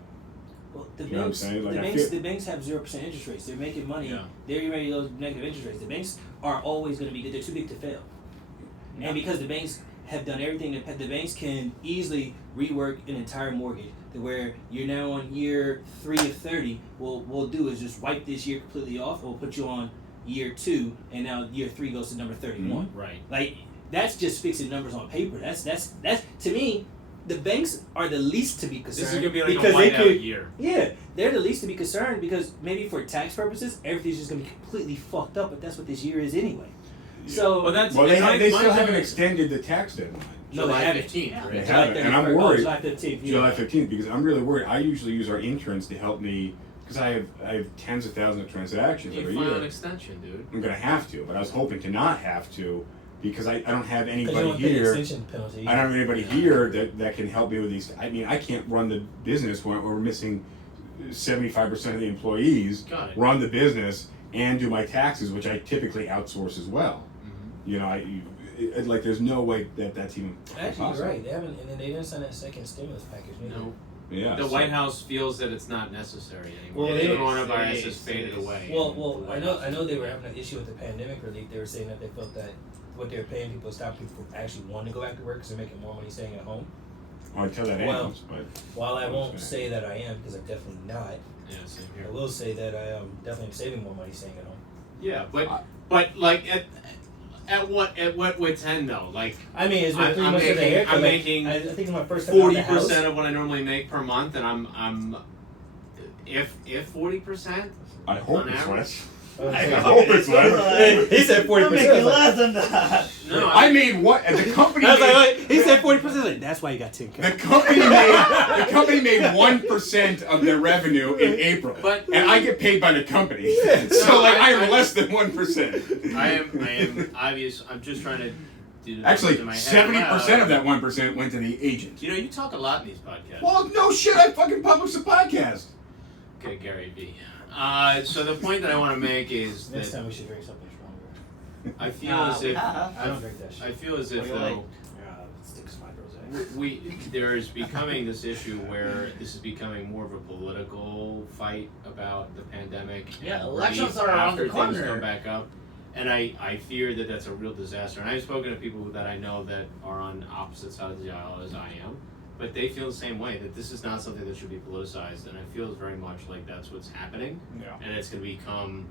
Well, the banks have 0% interest rates. They're making money. Yeah. They're already those negative interest rates. The banks are always going to be. They're too big to fail. Yeah. And because the banks have done everything, the banks can easily rework an entire mortgage to where you're now on year 3 of 30. What we'll do is just wipe this year completely off. We'll put you on year 2, and now year 3 goes to number 31. Mm-hmm. Right. Like that's just fixing numbers on paper. That's to me. The banks are the least to be concerned. This is gonna be like a whiteout year. Yeah, they're the least to be concerned because maybe for tax purposes, everything's just gonna be completely fucked up. But that's what this year is anyway. Yeah. So, they still haven't extended the tax deadline. No, they haven't. 15th. Yeah. They haven't, and I'm worried. July 15th. July 15th, because I'm really worried. I usually use our interns to help me because I have tens of thousands of transactions every year. You file an extension, dude. I'm gonna have to, but I was hoping to not have to. Because I don't have anybody here. I don't have anybody here that can help me with these. I mean, I can't run the business when we're missing 75% of the employees. Run the business and do my taxes, which I typically outsource as well. Mm-hmm. You know, like there's no way that's even actually possible. You're right. They didn't sign that second stimulus package. No. Yeah, the White House feels that it's not necessary anymore. Well, the coronavirus has faded away. Well, I know they were having an issue with the pandemic relief. They were saying that they felt that what they're paying people stop people from actually wanting to go back to work because they're making more money staying at home. Until that ends, but while I won't say that I am, because I'm definitely not. Yeah, same here. I will say that I am definitely saving more money staying at home. Yeah, but like At what wits end though? Like I mean, it's been I'm 3 months of the making- haircut. I'm like, making I think it's my first time out of the 40% house. of what I normally make per month, and I'm if 40%. I hope On it's average? less. I I was hope it's less. He said 40%. I'm making less than that. No, I made what? The company. I was like, made, wait, he said 40%. Like, that's why you got 10K. the company made 1% of their revenue in April, But- and I get paid by the company. So No, like I I- am less than 1%. I am obvious. I'm just trying to do the Actually, numbers in my head. 70% of that 1% went to the agent. You know, you talk a lot in these podcasts. Well, no shit. I fucking published a podcast. Okay, Gary V. So the point that I want to make is Next that time we should drink something stronger. I feel as if I don't drink that shit. I feel as if What do you like? though, Sticks my rosé. there is becoming this issue where this is becoming more of a political fight about the pandemic. Yeah, and elections relief are around after the things corner. come back up, and I fear that that's a real disaster. And I've spoken to people that I know that are on opposite sides of the aisle as I am, but they feel the same way, that this is not something that should be politicized, and I feel very much like that's what's happening, Yeah. and it's going to become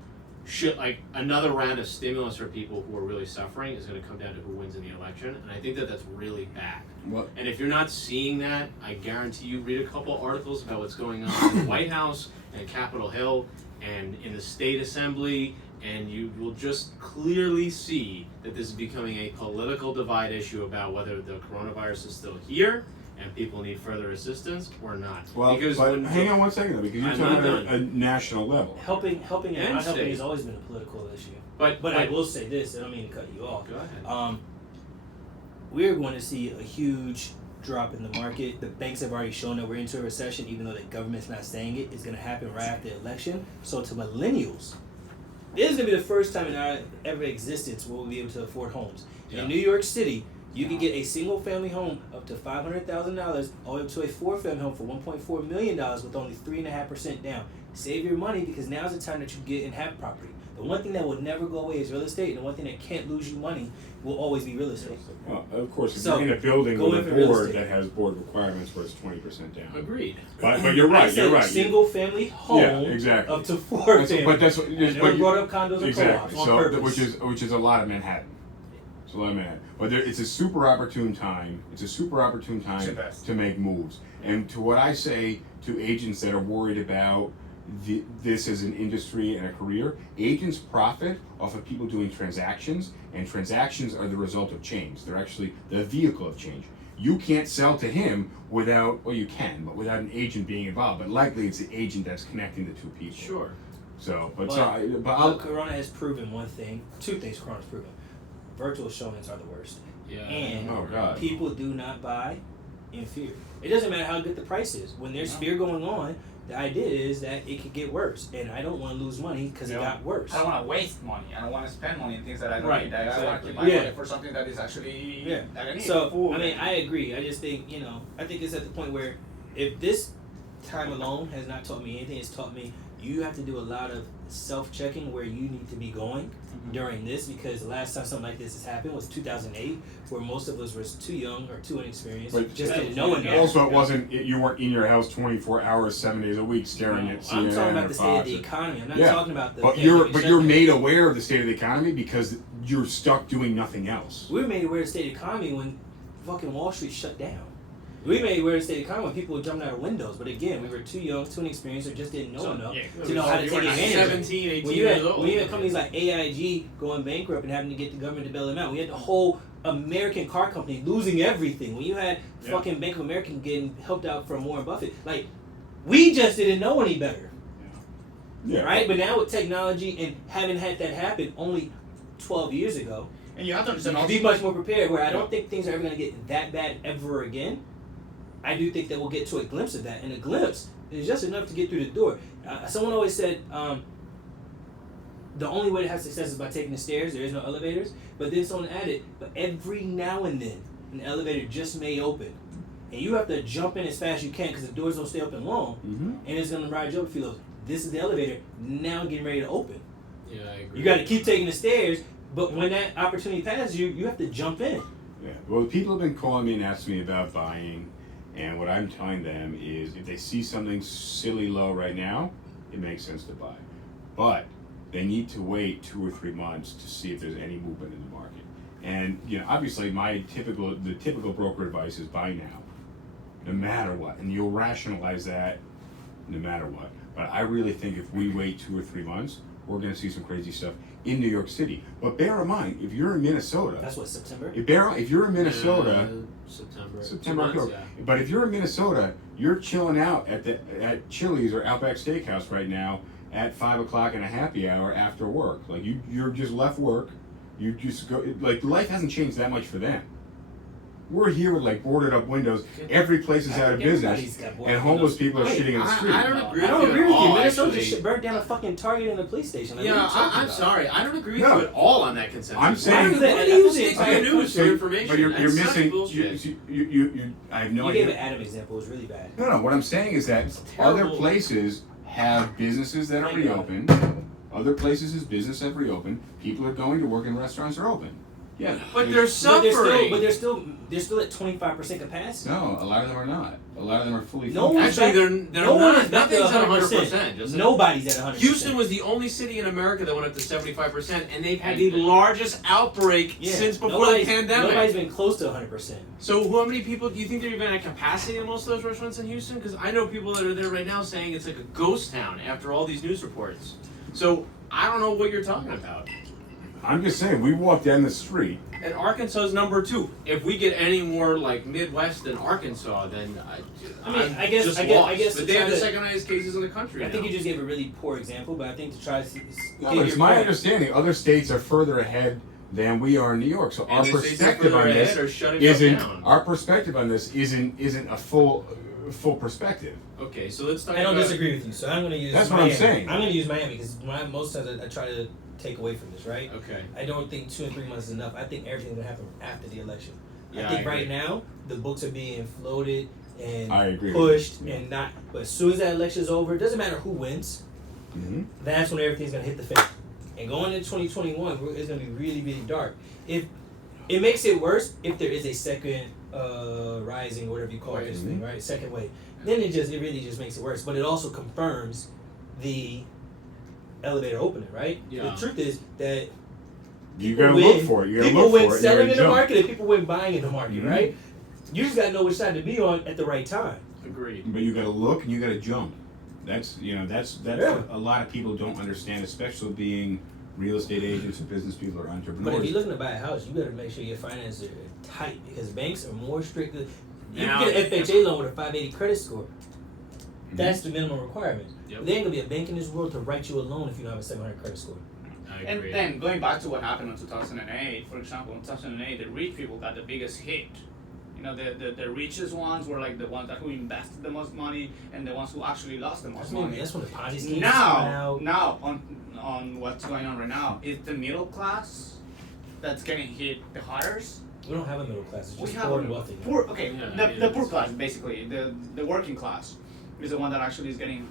like another round of stimulus for people who are really suffering is going to come down to who wins in the election, and I think that that's really bad. What? And if you're not seeing that, I guarantee you read a couple articles about what's going on in the White House and Capitol Hill and in the state assembly, and you will just clearly see that this is becoming a political divide issue about whether the coronavirus is still here and people need further assistance or not. Well, because but when hang on one second though, because you're I'm talking not about done. a national level. Helping and And not helping state. has always been a political issue. but But I will say this, I don't mean to cut you off. go ahead. We're going to see a huge drop in the market. The banks have already shown that we're into a recession, even though the government's not saying it. It's going to happen right after the election. So to millennials, this is going to be the first time in our ever existence where we'll be able to afford homes. Yeah. In New York City, you can get a single family home up to $500,000, all the way up to a 4-family home for $1.4 million with only 3.5% down. Save your money, because now's the time that you get and have property. The one thing that will never go away is real estate, and the one thing that can't lose you money will always be real estate. Well, of course, if So, you're in a building go with in a for real board estate. that has board requirements where it's 20% down. Agreed. But you're I right. said You're right. single family home Yeah, exactly. up to 4 family. But that's I never but you- brought up condos or exactly. co-ops on So purpose. which is a lot of Manhattan. It's a lot of Manhattan. But it's a super opportune time. It's a super opportune It's time the best. to make moves. And to what I say to agents that are worried about this as an industry and a career, agents profit off of people doing transactions, and transactions are the result of change. They're actually the vehicle of change. You can't sell to him without, well, you can, but without an agent being involved. But likely it's the agent that's connecting the two people. Sure. So, But I'll, Corona has proven one thing, two things Corona's proven. Virtual showings are the worst. Yeah. And Oh, God. people do not buy in fear. It doesn't matter how good the price is. When there's fear going on, the idea is that it could get worse. And I don't want to lose money because it got worse. I don't want to waste money. I don't want to spend money on things that I don't Right, need. I want to exactly. keep my Yeah. money for something that is actually Yeah. that I need. So, Food. I mean, I agree. I just think, I think it's at the point where if this time alone has not taught me anything, it's taught me you have to do a lot of self-checking where you need to be going during this, because the last time something like this has happened was 2008, where most of us were too young or too inexperienced, But- just didn't know enough. also, you weren't in your house 24 hours, 7 days a week, staring at CNN I'm talking about or the state of Fox. the economy. I'm not Yeah. talking about the. But pandemic you're shutdown. made aware of the state of the economy because you're stuck doing nothing else. We were made aware of the state of the economy when fucking Wall Street shut down. We made aware of the state of the economy when people were jumping out of windows. But again, we were too young, too inexperienced, or just didn't know enough to know how to You take were advantage of it. 17, 18 When you years had old. when you had companies like AIG going bankrupt and having to get the government to bail them out, we had the whole American car company losing everything. When you had fucking Bank of America getting helped out from Warren Buffett, like we just didn't know any better, Yeah. right? But now with technology and having had that happen only 12 years ago, and you have to you understand can also. be much more prepared. Where I don't think things are ever going to get that bad ever again. I do think that we'll get to a glimpse of that, and a glimpse is just enough to get through the door. Someone always said the only way to have success is by taking the stairs. There is no elevators. But then someone added, but every now and then an elevator just may open, and you have to jump in as fast as you can because the doors don't stay open long, Mm-hmm. and it's going to ride you up. If you look, this is the elevator now getting ready to open. Yeah, I agree. You got to keep taking the stairs, but when that opportunity passes you, you have to jump in. Yeah. Well, people have been calling me and asking me about buying, and what I'm telling them is if they see something silly low right now, it makes sense to buy. But they need to wait 2 or 3 months to see if there's any movement in the market. And obviously, the typical broker advice is buy now, no matter what, and you'll rationalize that no matter what. But I really think if we wait 2 or 3 months, we're going to see some crazy stuff in New York City. But bear in mind, if you're in Minnesota, That's what, September? if you're in Minnesota, September, September, months, October. But if you're in Minnesota, you're chilling out at Chili's or Outback Steakhouse right now at 5 o'clock and a happy hour after work. Like you're just left work. You just go. Like life hasn't changed that much for them. We're here with like boarded up windows. Every place is out of business, and homeless people are shitting in the street. I don't agree I don't with agree you with at you. all, Minnesota actually. just burnt down a fucking Target and a police station. Like, Yeah, what are you talking I'm about? sorry. I don't agree with No. you at all on that consensus. I'm saying- Why That do you is stick it. to your news for So- information? But you're That's such missing. bullshit. You I have no You idea. gave an Adam example. It was really bad. No. What I'm saying is that other terrible. places have businesses that are I know. reopened. Other places' business have reopened. People are going to work and restaurants are open. Yeah. But they're But suffering. they're still at 25% capacity. No, a lot of them are not. A lot of them are fully. No functioning. one's Actually, back- they're no one not. is back to Nothing's at 100%. 100%. Just Nobody's at 100%. Houston was the only city in America that went up to 75%, and they've had the largest outbreak since before the Nobody's pandemic. been close to 100%. So, how many people do you think they're even at capacity in most of those restaurants in Houston? Because I know people that are there right now saying it's like a ghost town after all these news reports. So, I don't know what you're talking about. I'm just saying, we walk down the street. And Arkansas is number 2. If we get any more like Midwest than Arkansas, then I guess- just I guess- lost. I guess But to they have try the to- second highest cases in the country I now. think you just gave a really poor example, but I think to try to No, but it's my understanding other states are further ahead than we are in New York. So And our the states that are perspective further on ahead this are shutting isn't down. our perspective on this isn't a full perspective. Okay, so let's talk I don't about. disagree with you, so I'm going to use That's what Miami. I'm saying. I'm going to use Miami because most times I try to take away from this, right? Okay. I don't think 2 and 3 months is enough. I think everything's going to happen after the election. Yeah, I think I right agree. now the books are being floated and I agree. pushed Yeah. and not. But as soon as that election's over, it doesn't matter who wins. Mm-hmm. That's when everything's going to hit the fan. And going into 2021, it's going to be really, really dark. If it makes it worse if there is a second rising, whatever you call this thing, right? Second wave. Then it really just makes it worse. But it also confirms the elevator opening, right? Yeah. The truth is that You people gotta win. look for it. You gotta People look win for it. selling You in gotta the jump. market and people win buying in the market, Mhm. right? You just gotta know which side to be on at the right time. Agreed. But you gotta look and you gotta jump. That's Yeah. what a lot of people don't understand, especially being real estate agents or business people or But if entrepreneurs. you're looking to buy a house, you better make sure your finances are tight because banks are more strict. You Now- can get an FHA loan with a 580 credit score. That's the minimum requirement. Yep. There ain't gonna be a bank in this world to write you a loan if you don't have a 700 credit score. I And agree. then going back to what happened in 2008, for example, in 2008, the rich people got the biggest hit. You know, the richest ones were like the ones who invested the most money and the ones who actually lost the most money. That's when the Ponzi schemes come Now, out. on what's going on right now, is the middle class that's getting hit the hardest. We don't have a middle class. It's We just have poor a and wealthy. poor. Okay, Yeah, the, it the is. poor class basically, the working class is the one that actually is getting,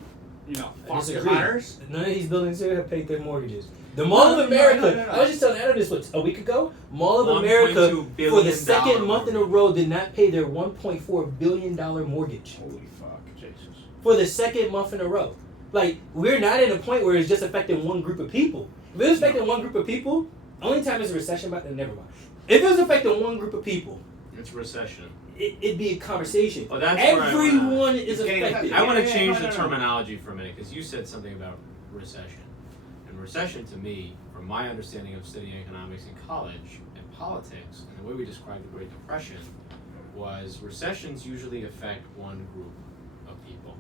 I fucked the disagree. hardest. None of these buildings here have paid their mortgages. The Mall No, of America. no. I was just telling Adam this a week ago. Mall of $1.2 America billion for the second month in a mortgage. row did not pay their $1.4 billion mortgage. Holy fuck. Jesus. For the second month in a row. Like, we're not at a point where it's just affecting one group of people. If it was affecting one group of people, only time it's a recession about that, never mind. If it was affecting one group of people, It's recession. it'd be a conversation. Well, that's where I wanna- Everyone is It's getting affected. affected. I want to Yeah, change no, the no, no. terminology for a minute because you said something about recession. And recession to me, from my understanding of studying economics in college and politics, and the way we described the Great Depression, was recessions usually affect one group of people.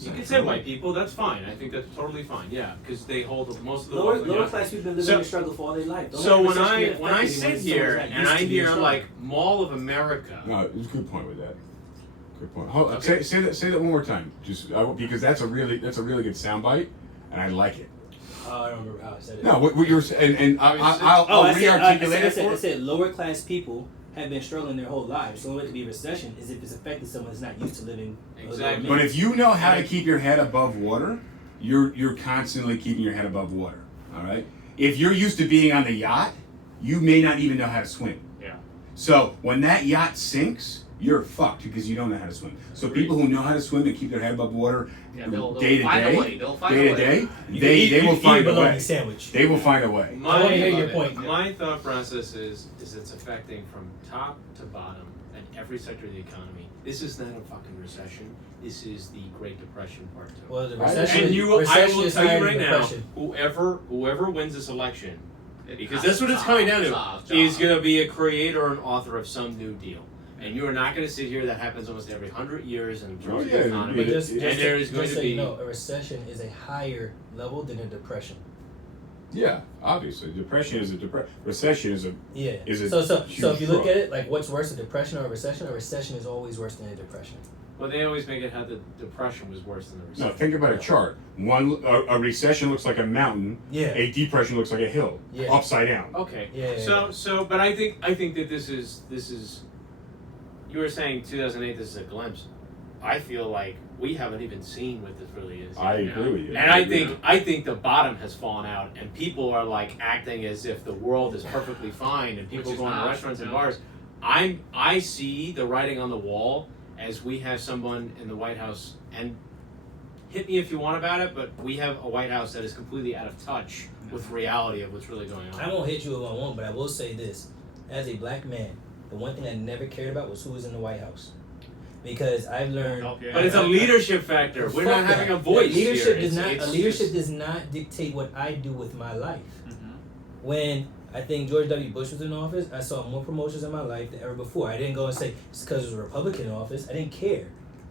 You can say white people, that's fine. I think that's totally fine. Yeah, because they hold most of the wealth. Lower Yeah. class people have been living So- in the struggle for all their life. Don't So let when recession I affect when I anyone sit someone's here not and used I to being hear strong. like Mall of America, No, it's a good point with that. Good point. Hold, Okay. say that one more time, just because that's a really good soundbite, and I like it. Oh, I don't remember how I said it. No, what you were saying, and I'll I re-articulate it I for. said lower class people have been struggling their whole lives. So it to be a recession is if it's affected someone that's not used to living. Exactly. But if you know how to keep your head above water, you're constantly keeping your head above water. All right. If you're used to being on the yacht, you may not even know how to swim. Yeah. So when that yacht sinks, you're fucked because you don't know how to swim. So people who know how to swim and keep their head above water they'll day to find a day, way. They'll find day a to way. day, they will find a way. Sandwich. They will find a way. I wanna hear your point. My thought process is it's affecting from top to bottom and every sector of the economy. This is not a fucking recession. This is the Great Depression part two. Well, the Right. recession, And I recession will is tell you higher right than now, depression. whoever wins this election, because It's that's what it's coming down to, jobs. is going to be a creator or an author of some new deal. And you are not going to sit here. That happens almost every 100 years in terms of the economy. But Yeah, just, and just, there to, is going just to so you be. know, a recession is a higher level than a depression. Yeah, obviously, depression is a recession is a Yeah. Is it so huge if you look drop? at it, like what's worse, a depression or a recession? A recession is always worse than a depression. Well, they always make it how the depression was worse than the recession. no. Think about a chart. A recession looks like a mountain. Yeah. A depression looks like a hill, Yeah. upside down. Okay. Yeah. But I think that this is. You were saying 2008. This is a glimpse. I feel like we haven't even seen what this really is. I yet. agree with you. And I think the bottom has fallen out, and people are like acting as if the world is perfectly fine, and people Which is going to not, restaurants and no. bars. I see the writing on the wall as we have someone in the White House, and hit me if you want about it, but we have a White House that is completely out of touch with reality of what's really going on. I won't hit you if I won't, but I will say this: as a black man, the one thing I never cared about was who was in the White House, because I've learned. But it's a leadership factor. We're not having a voice Leadership here. does not. It's Leadership just- does not dictate what I do with my life. Mhm. When I think George W. Bush was in office, I saw more promotions in my life than ever before. I didn't go and say it's because it was a Republican in office. I didn't care.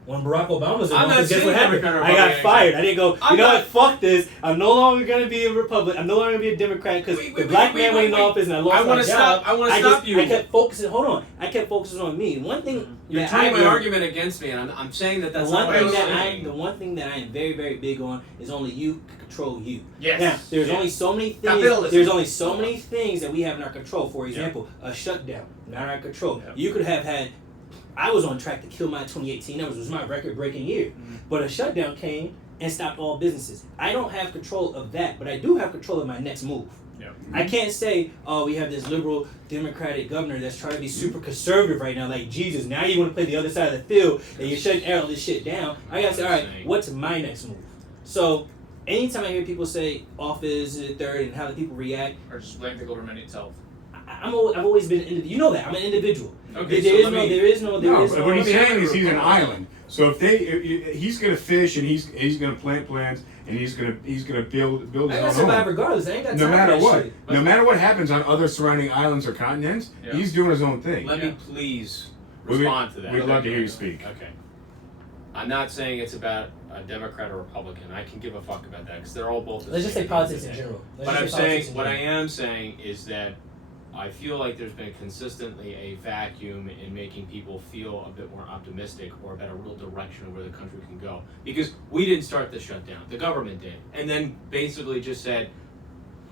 When Barack Obama was in I'm not office, guess saying what happened? Democrat or I got Republican. fired. I didn't go, I'm you know not- what, fuck this. I'm no longer going to be a Republican. I'm no longer going to be a Democrat because Wait, the wait, black wait, man wait, went in wait. office and I lost I my wanna job. stop- I wanna stop you. I kept focusing, hold on. I kept focusing on me. One thing You're that turning I my learned- argument against me, and I'm saying that that's the one not what thing I'm that saying. the one thing that I am very, very big on is only you can control you. Yes. Now, there's Yes. only so many Capitalism. things. There's only so many things that we have in our control. For example, a shutdown, not in our control. Yep. You could have had. I was on track to kill my 2018 numbers. It was my record-breaking year, but a shutdown came and stopped all businesses. I don't have control of that, but I do have control of my next move. Yep. I can't say, oh, we have this liberal Democratic governor that's trying to be super conservative right now. Like, Jesus, now you want to play the other side of the field and you're shutting all this shit down. I got to say, all right, what's my next move? So, anytime I hear people say office, third, and how the people react, Or just blame the government itself. I've always been an individual. You know that. I'm an individual. Okay, There so is let no, me- there is no, there No, is but no. what he's Let me saying is he's an Republican. island. So if he's gonna fish and he's gonna plant plants and he's gonna build I his gotta own survive home. regardless. I ain't got time No for matter that what, shit. no matter what happens on other surrounding islands or continents, Yeah. he's doing his own thing. Let Yeah. me please We'd- respond to that. We'd love to hear you speak. Okay. I'm not saying it's about a Democrat or Republican. I can give a fuck about that because they're all both. the Let's just same say politics at in the end of general. the Let's day. just say politics in What I general. am saying is that I feel like there's been consistently a vacuum in making people feel a bit more optimistic or about a real direction of where the country can go. Because we didn't start the shutdown, the government did, and then basically just said,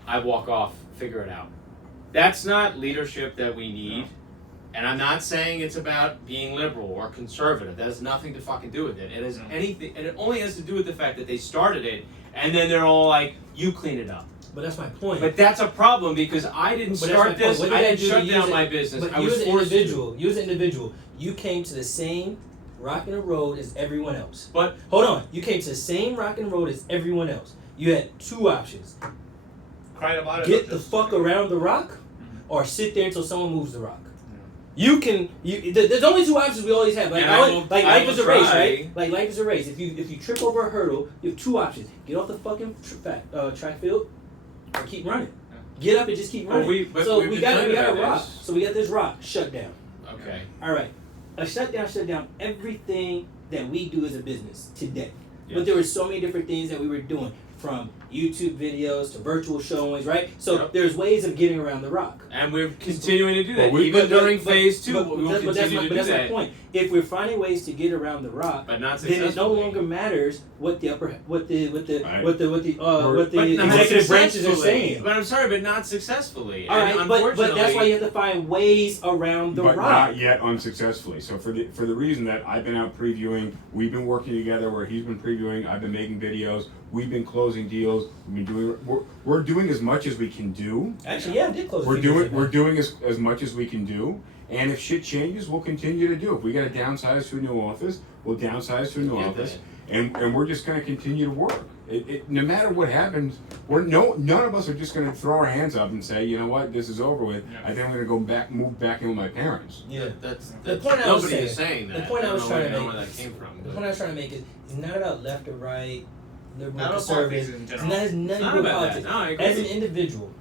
"I walk off, figure it out." That's not leadership that we need. And I'm not saying it's about being liberal or conservative. That has nothing to fucking do with it. It has anything, and it only has to do with the fact that they started it, and then they're all like, "You clean it up." But that's my point. But that's a problem because I didn't But that's my start point. this. What did I that didn't do to shut you down as a- my business. But I you was as an forced individual, you as an individual, you came to the same rock and road as everyone else. But Hold on, you came to the same rock and road as everyone else. You had two options: Cried about it. get or the just- fuck around the rock, or sit there until someone moves the rock. You can. There's only two options we always have. Like, And I will- like I life will is a race, try. right? Like life is a race. If you trip over a hurdle, you have two options: get off the fucking track field, or keep running. Get up and just keep But running. but So we've we been got talking a about rock. this. So we got this rock shut down. Okay. All right, a shutdown shut down everything that we do as a business today. Yes. But there were so many different things that we were doing, from YouTube videos to virtual showings, right? So Yep. there's ways of getting around the rock. And we're continuing to do that. Well, Even But- during but- phase two, but we will that's continue my, to but do that's my that. point. If we're finding ways to get around the rock, But not then it no successfully. longer matters what the upper, what the Right. what the But not executive branches are successfully. saying. But I'm sorry, but not successfully. All right, and but unfortunately, that's why you have to find ways around the but rock. not yet unsuccessfully. So for the reason that I've been out previewing, we've been working together where he's been previewing, I've been making videos, we've been closing deals, we've been doing we're doing as much as we can do. Actually, yeah, I did close. We're doing as much as we can do, And if shit changes, we'll continue to do it. If we got to downsize to a new office, we'll downsize to a new office, and we're just going to continue to work. No matter what happens, none of us are just going to throw our hands up and say, you know what, this is over with. Yeah. I think I'm going to move back in with my parents. Yeah, that's The point I was nobody is saying- saying that. the point I was don't trying to know make- where that came from. The but- point I was trying to make is it's not about left or right, liberal, Not about conservative. politics in It's general. not, has nothing It's to not do with about that. politics. No, I agree. As an individual,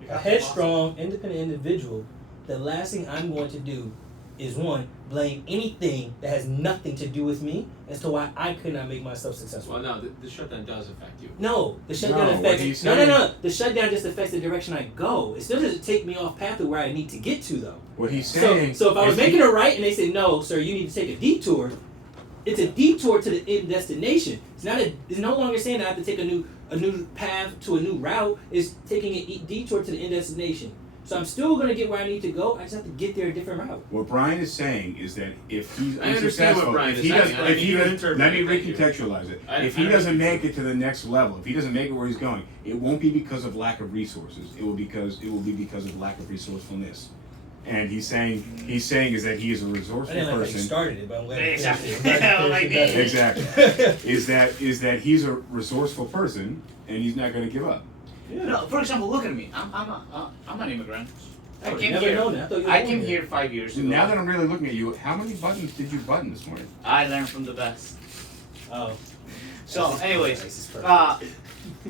You a have to headstrong, independent individual, the last thing I'm going to do is one, blame anything that has nothing to do with me as to why I could not make myself successful. Well, no, the shutdown does affect you. No, the shutdown No, what affects. he's No. saying- The shutdown just affects the direction I go. It still doesn't take me off path of where I need to get to, though. What he's saying. So if I was making a right and they say no, sir, you need to take a detour. It's a detour to the end destination. It's not a. It's no longer saying that I have to take a new path to a new route. It's taking a detour to the end destination. So I'm still gonna get where I need to go. I just have to get there a different route. What Brian is saying is that if he's I understand unsuccessful, what Brian if is he saying. does, I if need he you to does, interpret let me it. Thank you. recontextualize it. I If he don't doesn't understand. make it to the next level, if he doesn't make it where he's going, it won't be because of lack of resources. It will be because of lack of resourcefulness. And he's saying is that he is a I resourceful didn't like how you person. started it, but I'm glad you Exactly. finished it. I'm glad you finished it Exactly. is that he's a resourceful person and he's not going to give up. No, for example, look at me. I'm an immigrant. I better. came Never here. known that. I thought you were I born came here. here 5 years ago. Now that I'm really looking at you, how many buttons did you button this morning? I learned from the best. Oh. So, anyways, This is perfect.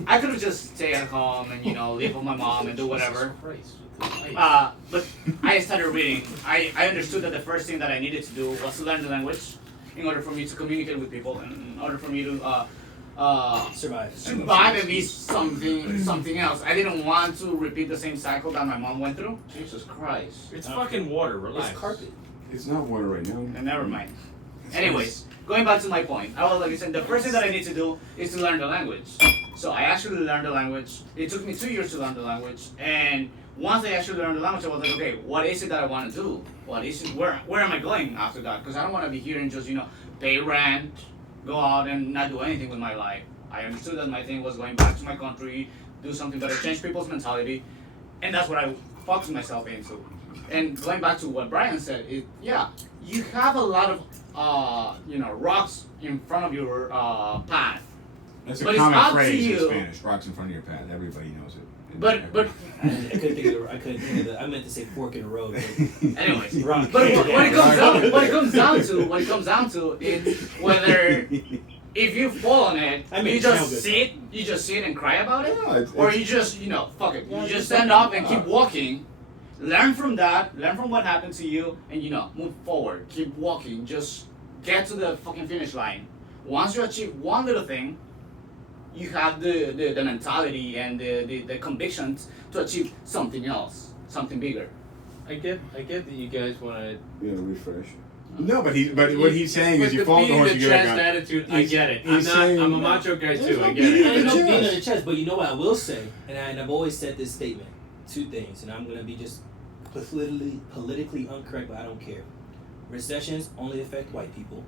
I could have just stayed at home and live with my mom and do whatever. Jesus Christ, with the lights. But I started reading. I understood that the first thing that I needed to do was to learn the language in order for me to communicate with people and in order for me to Survive. survive and be something else. I didn't want to repeat the same cycle that my mom went through. Jesus Christ. It's Okay. fucking water, relax. It's carpet. It's not water right now. And never mind. Anyways, going back to my point, I was like saying the first thing that I need to do is to learn the language. So I actually learned the language. It took me 2 years to learn the language, and once I actually learned the language, I was like, okay, what is it that I want to do? What is it? Where am I going after that? Because I don't want to be here and just pay rent, go out and not do anything with my life. I understood that my thing was going back to my country, do something better, change people's mentality, and that's what I focused myself into. And going back to what Brian said, you have a lot of rocks in front of your path. That's a But it's common up to phrase in you. Spanish. Rocks in front of your path. Everybody knows it. But I couldn't think of the. I meant to say fork in the road. But anyways, rock. but what it comes down to is whether if you fall on it, I mean, you it sounds just good. sit and cry about it, No, or you just fuck it, you just stand up and keep walking. Learn from that, learn from what happened to you, and move forward. Keep walking. Just get to the fucking finish line. Once you achieve one little thing, you have the mentality and the convictions to achieve something else, something bigger. I get that you guys want to. Yeah, refresh. No, but what he's saying is you fall on the horse, you the get chest back on. attitude. I get it. he's saying- I'm a macho guy There's too. no I get beating I it. know chest. being on the chest, but you know what I will say, and I've always said this statement: 2 things, and I'm gonna be just politically incorrect, but I don't care. Recessions only affect white people,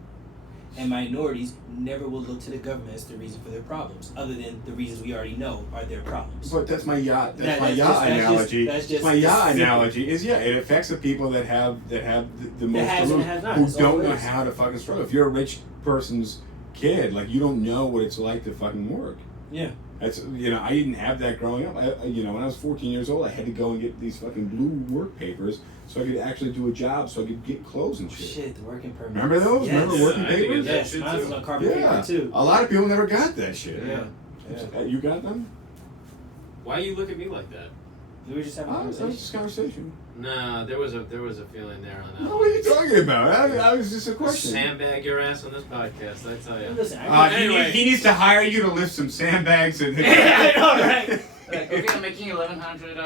and minorities never will look to the government as the reason for their problems, other than the reasons we already know are their problems. But that's my yacht. That's my That's yacht just- that's analogy. just- that's just my yacht simple. analogy is it affects the people that have the most has to and lose, has not. who That's all don't it know is. how to fucking struggle. If you're a rich person's kid, like you don't know what it's like to fucking work. Yeah. That's I didn't have that growing up. When I was 14 years old, I had to go and get these fucking blue work papers so I could actually do a job, so I could get clothes and shit. Shit, the working permit. Remember those? Yes. Remember working I think papers? it's that Yes, shit mine was too. on carbon Yeah, paper too. a lot of people never got that shit. Yeah. You got them? Why you look at me like that? We were just having a Oh, that's conversation. just a conversation. Nah, there was a feeling there on that. No, what are you talking about? I was just a question. Sandbag your ass on this podcast. I tell you. Listen, I Anyway. he needs to hire you to lift some sandbags and. I know, right? Like, okay, I'm making 1,100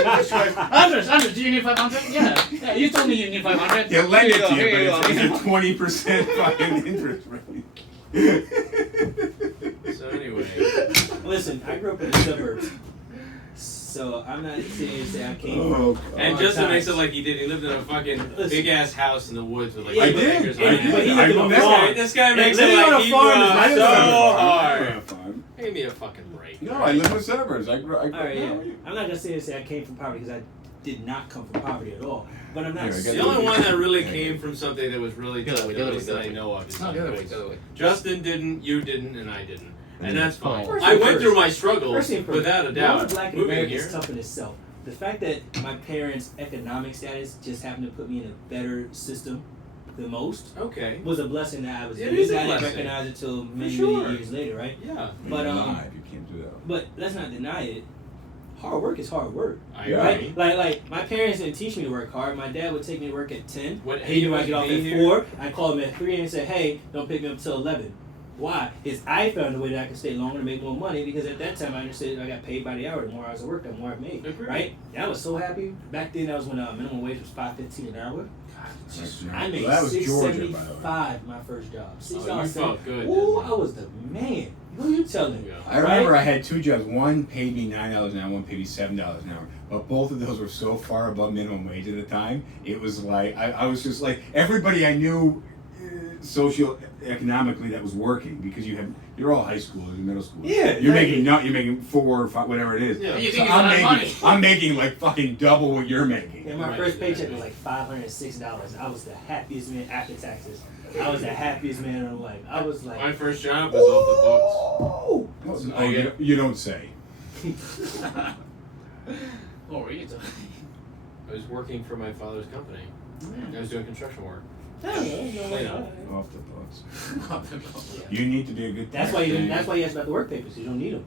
Andres, do you need 500? Yeah, you told me you need 500. He'll lend Here it to here you, go. but it's a 20% fucking interest rate. So anyway, Listen, I grew up in the suburbs, so I'm not sitting here saying I came from. Oh, God. and just to make times. it like he did, he lived in a fucking Listen. big ass house in the woods with like Yeah, 8 I did. acres I on did. it. But he I lived in a never- farm. This guy makes living it on like a he farm is was not so a farm. hard. Give me a fucking break. No, I live in the suburbs. All right, yeah. I'm not gonna sit here and say I came from poverty because did not come from poverty at all. But I'm not. Here, I got The only one that really came from something that was really Go tough away, that go away, was go that I away. know of. Is No, go away, because go away. Justin didn't, you didn't, and I didn't. And that's fine. First I thing went first. through my struggles First thing first, without a Being doubt. Black in Moving America here. is tough in itself. The fact that my parents' economic status just happened to put me in a better system than most Okay. was a blessing that I was It in. is a I didn't blessing. recognize it till many, sure. many years later, right? Yeah. But, You're alive, you can't do that. But let's not deny it. Hard work is hard work. I Yeah. agree. Right? Like my parents didn't teach me to work hard. My dad would take me to work at 10. What He knew I age get off was at he here? 4. I call him at 3 and say, hey, don't pick me up till 11. Why? Is I found a way that I could stay longer to make more money because at that time I understood I got paid by the hour. The more hours I worked, the more I made. Agreed. Right? And I was so happy. Back then that was when minimum wage was $5.15 an hour. I made Well, that was Georgia, by the way. $6.75 my first job. Oh, you $6.75. felt good. Ooh, didn't I you? was the man. Who you telling? Yeah. I remember I had 2 jobs. One paid me $9 an hour, one paid me $7 an hour. But both of those were so far above minimum wage at the time. It was like I was just like everybody I knew, socio-economically that was working because you're all high schoolers, middle schoolers. Yeah, you're exactly. you're making 4 or 5, whatever it is. Yeah. You So think it's a lot of money? I'm making like fucking double what you're making. And my Right, first paycheck exactly. was like $506. I was the happiest man after taxes. I was the happiest man in life. I was like, My first job was off "Ooh." Oh, you don't say. What were you doing? the books. I was working for my father's company. I was doing construction work. Yeah. Off the books. You need to be a good. That's why person. that's why you asked about the work papers. You don't need them.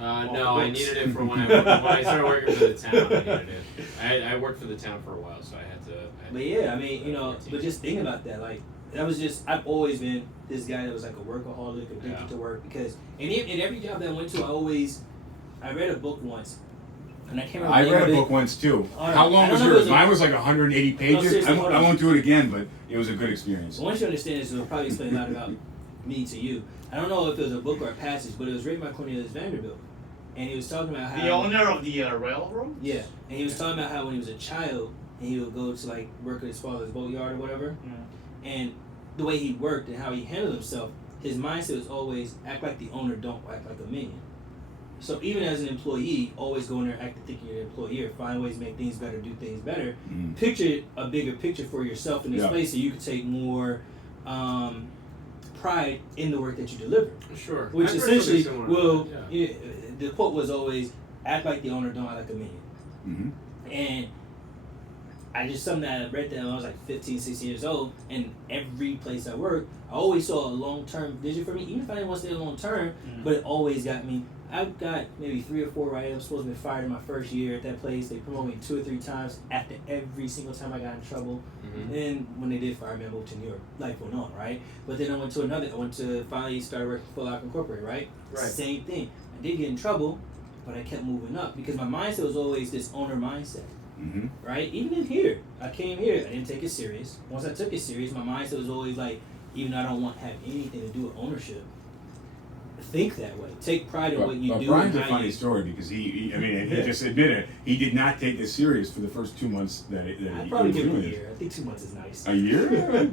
No, I needed it for when I started working for the town. I needed it. I worked for the town for a while, so I had to. But yeah, I mean, but just think about that. Like, that was just, I've always been this guy that was like a workaholic, addicted Yeah. to work. Because, in every job that I went to, I read a book once. And I can't remember I the name read of a it. book once too. All right. How I long don't was know if it yours? was a- Mine was like 180 pages. seriously, hold I on. won't do it again, but it was a good experience. So once you understand this, it'll probably explain a lot about me to you. I don't know if it was a book or a passage, but it was written by Cornelius Vanderbilt. And he was talking about how... The owner of the railroad? Yeah, and he was talking about how when he was a child, and he would go to like work at his father's boatyard or whatever, and the way he worked and how he handled himself, his mindset was always act like the owner, don't act like a minion. So even as an employee, always go in there acting thinking you're an employer, find ways to make things better, do things better. Mm. Picture a bigger picture for yourself in this Yeah. place so you can take more pride in the work that you deliver. Sure. Which I've heard something essentially similar will, to that, the quote was always, act like the owner, don't act like a minion. Mm-hmm. And I just, something that I read that when I was like 15, 16 years old, and every place I worked, I always saw a long-term vision for me, even if I didn't want to stay long-term, but it always got me. I got maybe 3 or 4 write-ups, supposed to be fired in my first year at that place. They promoted me 2 or 3 times after every single time I got in trouble. Mhm. And when they did fire me, I moved to New York. Life went on, right? But then I went to finally start working for Full Lock Incorporated, right? Right. Same thing. I did get in trouble, but I kept moving up because my mindset was always this owner mindset. Mm-hmm. Right? Even in here, I came here, I didn't take it serious. Once I took it serious, my mindset was always like, even though I don't want to have anything to do with ownership, think that way. Take pride in what you But do. Brian's and a how funny you, story because he Yeah. just admitted he did not take this serious for the first 2 months that I'd he probably was give him a doing year. I think 2 months is nice. it. A year?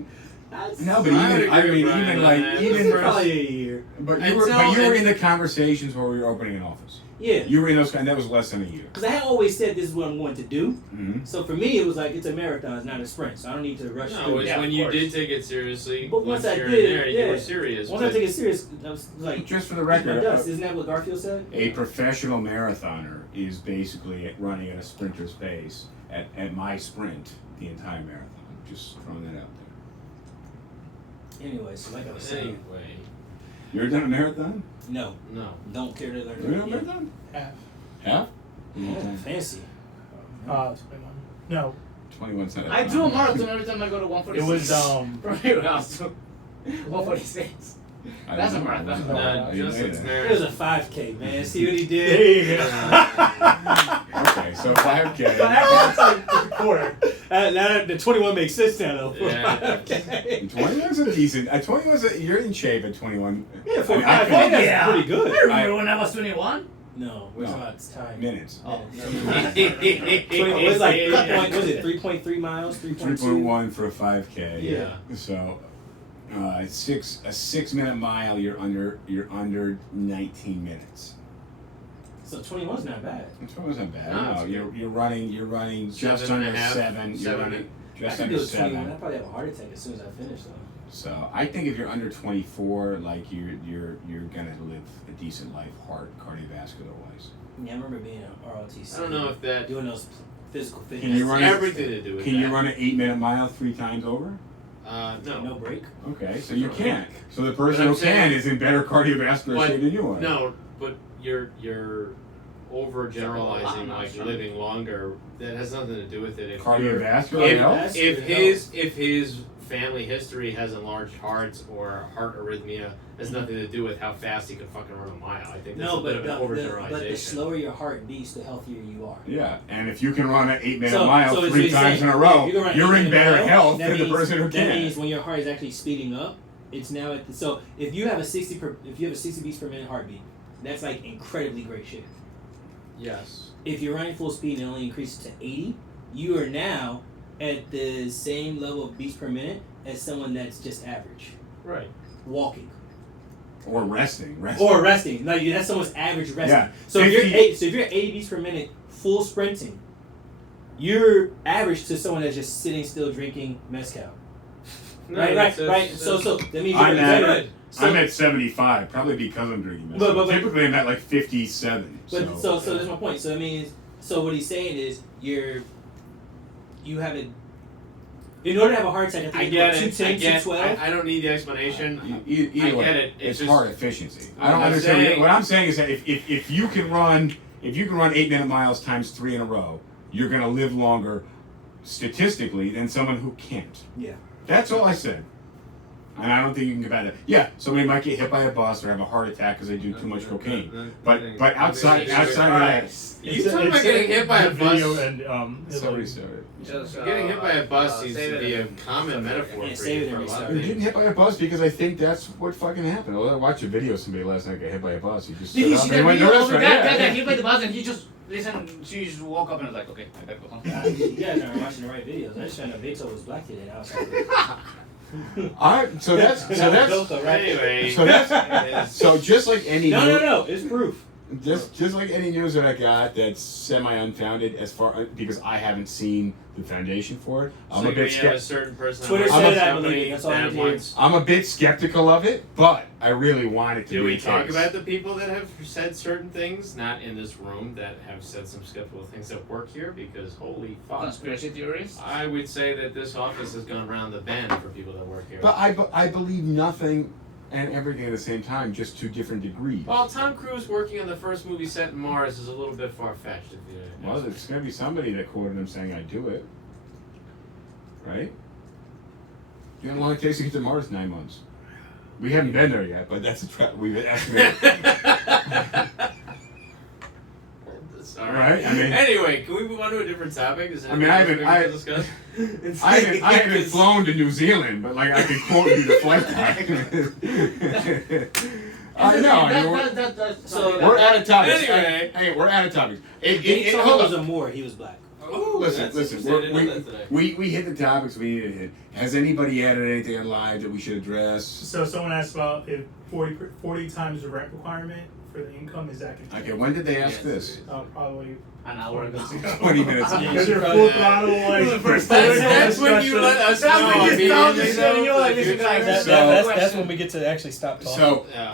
That's No, but I would even I agree mean with Brian even on like that. even probably a year. but Until- you were in the conversations where we were opening an office. Yeah. You were in those that was less than a year. Because I had always said this is what I'm going to do. Mm-hmm. So for me, it was like it's a marathon, it's not a sprint. So I don't need to rush No, through. it's Yeah, when of you course. did take it seriously. But once I you're did, in there, yeah. you were serious. Once I but- take it serious, I was like, Just for the "Eat my record, dust." Isn't that what Garfield said? a professional marathoner is basically running at a sprinter's pace at my sprint the entire marathon. Just throwing that out there. Anyway, so like I was saying, Anyway, You ever done a marathon? no, no. don't care to learn. You ever done a Yeah. marathon? Half. Half? Oh, fancy. 21. No, 21 cents. I do a marathon every time I go to 146. it was From your house to 146. I That's don't a know. marathon. No, Nah, I didn't just say it's that. It was a 5K, man. See what he did? there you go. Okay, so 5K. But that's like a quarter. Now the 21 makes sense now, though. For Yeah. 5K. 21's a decent. 21's you're in shape at 21. Yeah, for I mean, I 5K, feel- that's Yeah. pretty good. I remember when I was 21. No, we're No. talking about time. minutes. Oh. It was like 3.3 miles? 3.2? 3.1 for a 5K. Yeah. So, a 6 minute mile. You're under 19 minutes. So 21's not bad. It wasn't bad. No, No, it's you're running just Seven and under a half, 7. You're seven. running I just could under do a 21. 7. I'd probably have a heart attack as soon as I finish though. So I think if you're under 24, like you're gonna live a decent life, cardiovascular wise. Yeah, I remember being an ROTC. I don't know if that doing those physical fitness. Can you run it? everything to do with Can that. you run an 8-minute mile 3 times over? No. No break. Okay, so you No. can't. So the But person I'm who can saying- is in better cardiovascular But- shape than you are. No, but you're overgeneralizing Not like sure. living longer. That has nothing to do with it. If Cardiovascular If- health? if his family history has enlarged hearts or heart arrhythmia has nothing to do with how fast he can fucking run a mile. I think that's No, a bit but of an overgeneralization. but the slower your heart beats, the healthier you are. Yeah, and if you can run an 8-minute So- mile so it's 3 what he's times saying. in a row, You can run you're in 8-minute better mile, health that than the means- person who That can't. means when your heart is actually speeding up, it's now at the, so if you have a 60 beats per minute heartbeat, that's like incredibly great shit. Yes. If you're running full speed and it only increases to 80, you are now at the same level of beats per minute as someone that's just average Right. walking Or resting. or resting. Like that's someone's average resting. Yeah. So if you're 50 if you're 80 beats per minute full sprinting, you're average to someone that's just sitting still drinking mezcal. No, right. that's- So that means I'm you're at- better. So, I'm at 75, probably because I'm drinking But- medicine. Typically, I'm at like 57. but so that's my point. So that means what he's saying is you have a. In order to have a heart attack, I I think get it's it. 210, I get. 212. I don't need the explanation. Either I way, get it. It's just, heart efficiency. What I don't I'm understand. saying- What I'm saying is that if you can run 8-minute miles times 3 in a row, you're gonna live longer statistically than someone who can't. Yeah. That's all I said. And I don't think you can combat it. Yeah, somebody might get hit by a bus or have a heart attack because they do too much cocaine. But outside of that, You talking about getting hit by a video bus? and somebody started. Just, Getting hit by a bus seems save to it be a and- common metaphor Yeah, for save you it for a and lot of restart. I'm getting things. hit by a bus because I think that's what fucking happened. I watched a video of somebody last night get hit by a bus. He just Did you stood see up that and went to video the of the restaurant. guy Yeah. that hit by the bus and he just she just woke up and was like, okay, I gotta go home. You guys aren't watching the right videos. I just found out Beethoven was black today. I was like, Alright, so that's Anyway, so that's so just like any no, it's proof. just like any news that I got that's semi unfounded as far because I haven't seen the foundation for it. so when you have a certain person Twitter that said runs it, a I believe company it. That's all I that need to hear. wants. I'm a bit skeptical of it, but I really want it to Do be we the talk case. about the people that have said certain things, not in this room, that have said some skeptical things that work here? Because holy fuck. Conspiracy theories? I would say that this office has gone around the bend for people that work here. But I believe nothing and everything at the same time, just to different degrees. Well, Tom Cruise working on the first movie set in Mars is a little bit far-fetched. If you Well, it's going to be somebody that quoted him saying, "I do it." Right? You know how long it takes to get to Mars? 9 months. We haven't been there yet, but that's a trap. We've estimated. All Right, I mean- anyway, can we move on to a different topic? Is there I mean, I anything haven't- else we can discuss? I haven't flown to New Zealand, but like I could quote you the flight time. I know. I mean, we're out of topics. Anyway. Hey, we're out of topics. Beethoven Hold was on. a Moor. He was black. Oh, Listen, that's listen. interesting. I didn't know that today. We hit the topics we needed to hit. Has anybody added anything on live that we should address? So someone asked about if 40 times the rent requirement for the income is that continued? Okay, when did they ask Yes, this? it is. Probably An hour ago. 20 minutes ago. Because they're probably- full throttle, like The first That's when you let us That's know. when you immediately, stop the shit though, and you're like, for the listen, future. guys, So- that's when we get to actually stop talking. So, Yeah.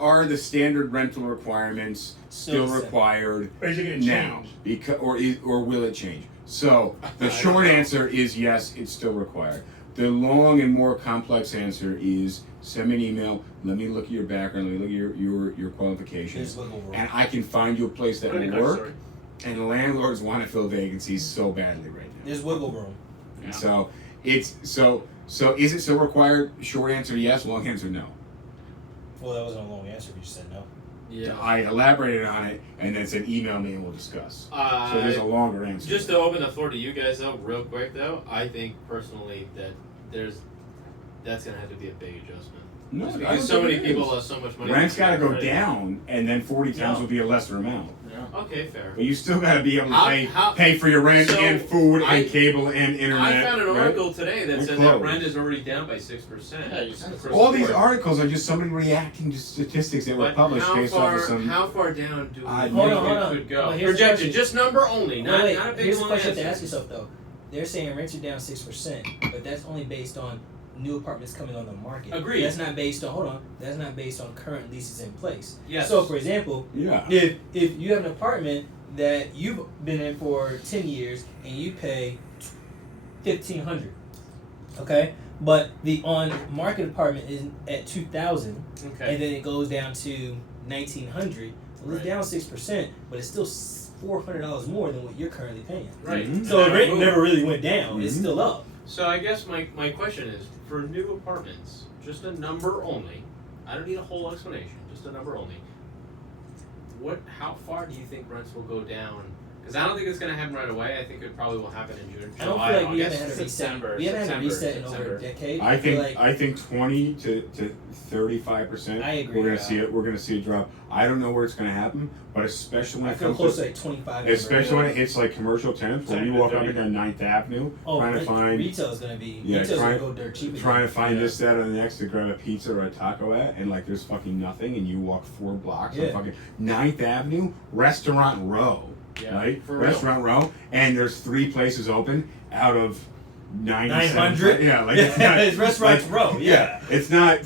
are the standard rental requirements still Still the same. required or is it going to now? change? Because or will it change? So the short answer is yes, it's still required. The long and more complex answer is send me an email. Let me look at your background. Let me look at your qualifications, There's wiggle room. and I can find you a place that Credit will card, work. sorry. And landlords want to fill vacancies so badly right now. There's wiggle room. And so it's so is it still required? Short answer yes. Long answer no. Well, that wasn't a long answer. You just said no. Yeah. I elaborated on it and then said email me and we'll discuss. So there's a longer answer. Just to open the floor to you guys though, real quick though, I think personally that that's gonna have to be a big adjustment. No, Just I because don't so think many it people is. lost so much money. Rent's got to go already. down, and then 40 times Yeah. will be a lesser amount. Yeah. Okay, fair. But you still got to be able to How- pay for your rent so and food I- and cable and internet. I found an right? article today that We're said close. that rent is already down by 6%. Yeah, you said it. All these articles are just somebody reacting to statistics that were But published how based off far, of some. how far down do we I- think Hold on, hold it on. could go? Well, here's the Projected, question. just number only, not, Wait, not a big here's the long question you have to answer. ask yourself though. They're saying rents are down 6%, but that's only based on new apartments coming on the market. Agreed. That's not based on That's not based on current leases in place. Yes. So for example, Yeah. if you have an apartment that you've been in for 10 years and you pay $1,500, okay, but the on market apartment is at 2,000, Okay. and then it goes down to 1,900. Well, it's Right. down 6%, but it's still $400 more than what you're currently paying. Right. Mhm. So And the rent move. never really went down. It's Mhm. still up. So I guess my question is, for new apartments, just a number only, I don't need a whole explanation, just a number only, how far do you think rents will go down? Because I don't think it's going to happen right away. I think it probably will happen in June, I don't July, feel like we August. haven't had a reset. September, We haven't had a September, reset in over a September. decade. I feel think like 20 to 35%. I agree We're gonna with see that. it. We're gonna see a drop. I don't know where it's gonna happen, but especially when I it feel comes close to, to like 25. especially when it hits like commercial tenants, when 10 you to walk up 30. and down 9th Avenue, Oh, trying to find retail is gonna be Yeah, retail's trying- gonna go dirt cheap. trying to find Yeah. this, that, or the next to grab a pizza or a taco at, and like there's fucking nothing, and you walk 4 blocks Yeah. on fucking 9th Avenue, Restaurant Row, Yeah, right? for real. Restaurant Row, and there's 3 places open out of 900. Yeah, like it's not, It's Restaurant Row. Yeah. it's not.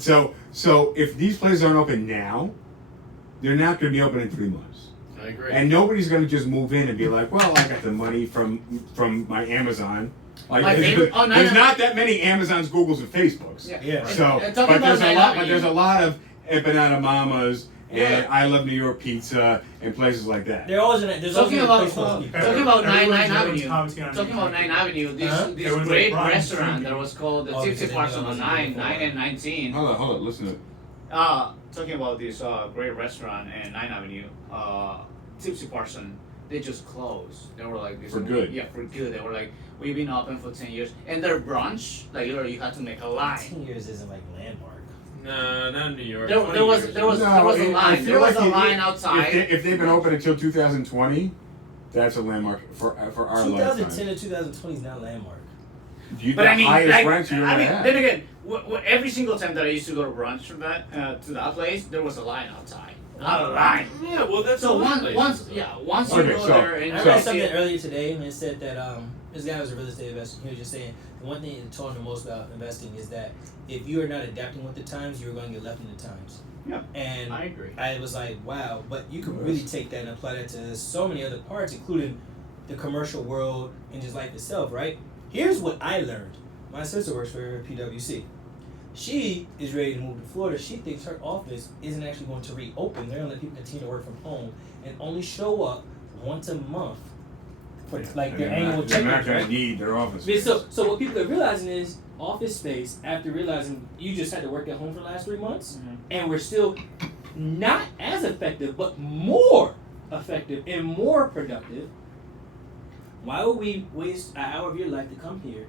So if these places aren't open now, they're not going to be open in 3 months. I agree. And nobody's going to just move in and be like, well, I got the money from my Amazon. Like, Like, there's, oh, no, there's no. not that many Amazons, Googles, and Facebooks. Yeah. So, And talking but there's about a Nine lot. But Avenue. there's a lot of Empanada Mamas and Yeah. I Love New York Pizza and places like that. They're always in it. There's Talking always about- a place for people. Talking about Everyone's- 9 everyone's Avenue. commenting on Talking about 9 Avenue, this Huh? this Everyone's great like, Brian, restaurant sleepy. that was called the Oh, Tipsy because Parson they on know 9, before. 9 and 19. Hold on, listen to it. Talking about this great restaurant in 9 Avenue, Tipsy Parson, they just closed. They were like this For good. Yeah, for good. They were like, we've been open for 10 years, and their brunch, like literally, you had to make a line. 10 years isn't like landmark. No, not in New York. There 20 was years. there was No, there was a I line. feel There was like a if line they- outside. If they've been open until 2020, that's a landmark for our 2010 lifetime. to 2020 is not landmark. You But the I mean, highest like, rents you're I gonna mean, have. then again, every single time that I used to go to brunch from that to that place, there was a line outside. Not a line. Yeah, well, that's So a lot of once places, once Okay, you go so- there and I you read see something it, earlier today, and it said that this guy was a real estate investor. He was just saying the one thing that told him the most about investing is that if you are not adapting with the times, you're going to get left in the times. Yeah. And I agree. I was like, wow, but you could really take that and apply that to so many other parts, including the commercial world and just life itself, right? Here's what I learned. My sister works for PwC. She is ready to move to Florida. She thinks her office isn't actually going to reopen. They're going to let people continue to work from home and only show up once a month for like their annual They're not check-ins, gonna right? need their office. But space. so what people are realizing is office space, after realizing you just had to work at home for the last 3 months, Mhm. and we're still not as effective, but more effective and more productive. Why would we waste an hour of your life to come here,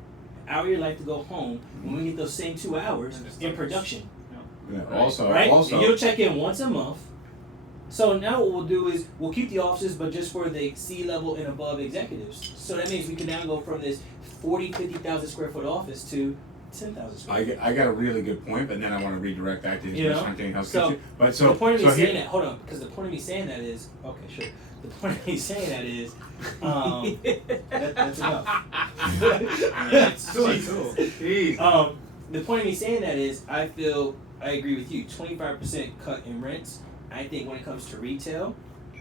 an hour of your life to go home, when we get those same 2 hours And just in like- production, Yeah, Right. Also, right? also, And you'll check in once a month. So now what we'll do is we'll keep the offices, but just for the C-level and above executives. So that means we can now go from this 50,000 square foot office to 10,000 square foot. I got a really good point, but then I want to redirect back to his You know? hunting house So- kitchen. But so the point of me so saying here- that, hold on, because the point of me saying that is, okay, sure. The point of me saying that is, that's enough. That's too cool. Jeez. The point of me saying that is, I agree with you. 25% cut in rents. I think when it comes to retail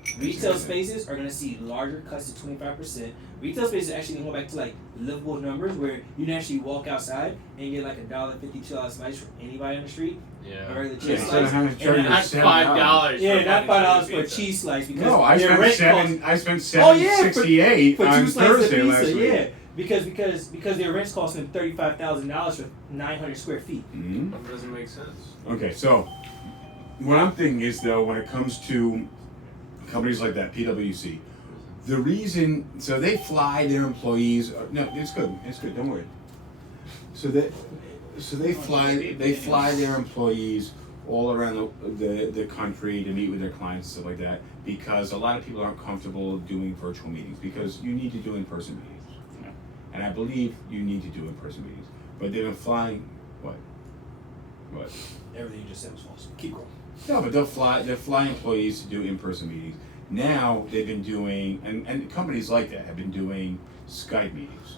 spaces are going to see larger cuts to 25%. Retail spaces are actually going to go back to like livable numbers where you can actually walk outside and get like $1.50, $2 slice from anybody on the street. A Yeah. regular Yeah, cheese instead of slice. having to charge And you That's $7. $5. Yeah, for not fucking $5 for a pizza. cheese slice because No, I their spent rent seven. costs I spent Oh, yeah, for- $7.68 for on 2 slices Thursday of last pizza. week. Yeah, because their rent's costing $35,000 for 900 square feet. Mhm. That doesn't make sense. Okay, so what I'm thinking is though, when it comes to companies like that, PwC, the reason they fly their employees. No, it's good. Don't worry. So they fly their employees all around the country to meet with their clients and stuff like that, because a lot of people aren't comfortable doing virtual meetings because you need to do in-person meetings. Yeah. And I believe you need to do in-person meetings. But they've been flying what? Everything you just said was false. Keep going. No, but they'll fly employees to do in-person meetings. Now they've been doing, and companies like that have been doing Skype meetings.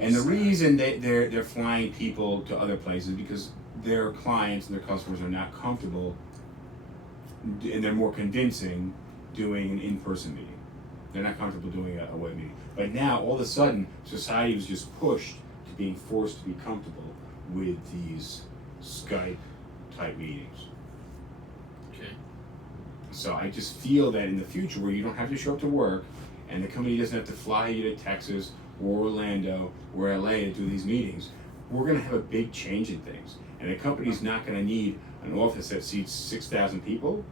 And the reason they're flying people to other places because their clients and their customers are not comfortable, and they're more convincing doing an in-person meeting. They're not comfortable doing a web meeting. But now, all of a sudden, society was just pushed to being forced to be comfortable with these Skype-type meetings. Okay. So I just feel that in the future, where you don't have to show up to work, and the company doesn't have to fly you to Texas or Orlando or LA to do these meetings, we're going to have a big change in things. And the company's not going to need an office that seats 6,000 people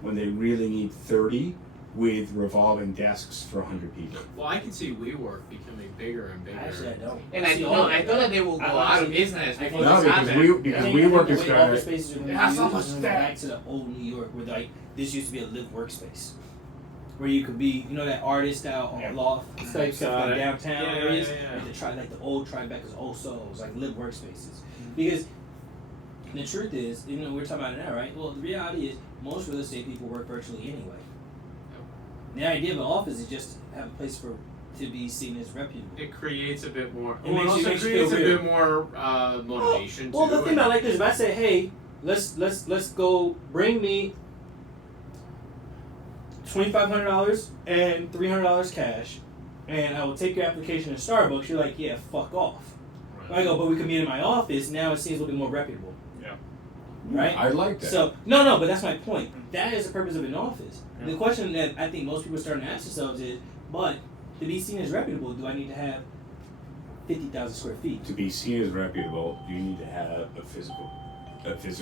when they really need 30 with revolving desks for 100 people. Well, I can see WeWork becoming bigger and bigger. Actually, I don't. And I thought that they will go out of business before No, this because happens. because I WeWork think is the way office going to. spaces are going to Yeah, be so used much is going to go that. back to the old New York, where like this used to be a live workspace, where you could be, you know, that artist style Yeah. loft type stuff Got like it. downtown Yeah, areas, yeah. like the old Tribeca's, old souls, like live workspaces. Because the truth is, you know, we're talking about it now, right? Well, the reality is most real estate people work virtually anyway. The idea of an office is just to have a place to be seen as reputable. It creates a bit more. It Well, makes it you- also makes you creates a feel bit more motivation. Well, too, the thing about like this, if I say, hey, let's go bring me $2,500 and $300 cash, and I will take your application to Starbucks. You're like, yeah, fuck off. I go, but we can meet in my office. Now it seems a little bit more reputable. Right? I like that. So no, but that's my point. That is the purpose of an office. The question that I think most people are starting to ask themselves is, but to be seen as reputable, do I need to have 50,000 square feet? To be seen as reputable, you need to have a physical.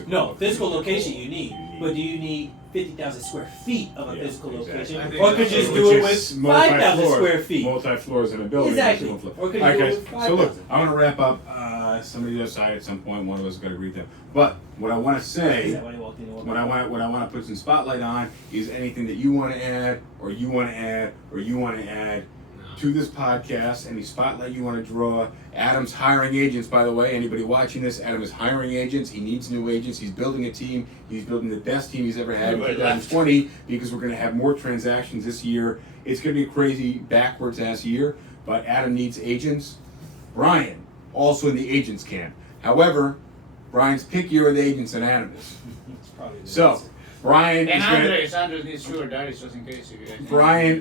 No, physical location you need, but do you need 50,000 square feet of a Yeah, physical exactly. location, I think or could you just do it with 5,000 square feet? Multi-floors in a building. Exactly. Single floor. Or could you Alright, do it guys, with so look, 5,000? I want to wrap up. Somebody else side at some point. One of us is going to read them. But what I want to Is say, that why they walked in? what I want to put some spotlight on is anything that you want to add, or you want to add, or you want to add to this podcast. Any spotlight you want to draw. Adam's hiring agents, by the way. Anybody watching this, Adam is hiring agents. He needs new agents. He's building a team. He's building the best team he's ever had in 2020 because we're going to have more transactions this year. It's going to be a crazy backwards ass year, but Adam needs agents. Brian, also in the agents camp. However, Brian's pickier with agents than Adam is. It's probably the So, answer. Brian And is going to... Andres needs sugar daddies just in case. If you guys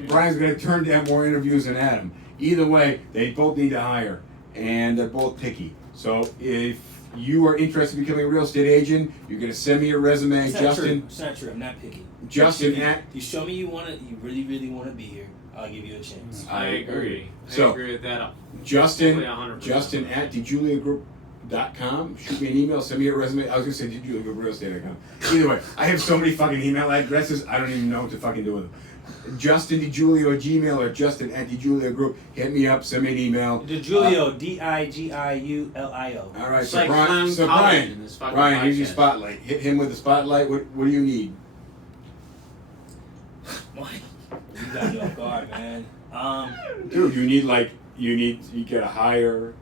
Brian's going to turn down more interviews than Adam. Either way, they both need to hire, and they're both picky. So if you are interested in becoming a real estate agent, you're going to send me your resume, It's not Justin. true. It's not true. I'm not picky. Justin If you, at. you show me you really want to be here, I'll give you a chance. I agree. So, I agree with that. Justin, Fully 100%. Justin at DeJuliaGroup.com. Shoot me an email, send me your resume. I was going to say DeJuliaGroupRealEstate.com. Either way, I have so many fucking email addresses, I don't even know what to fucking do with them. Justin DeJulio at Gmail or Justin at DeJulia Group. Hit me up, send me an email. DiGiulio, DiGiulio. All right, It's so like Brian, clown so college Brian, in this fucking Brian, here's your podcast. spotlight. Hit him with the spotlight. What do you need? You got me off guard, man. Dude, you get a higher.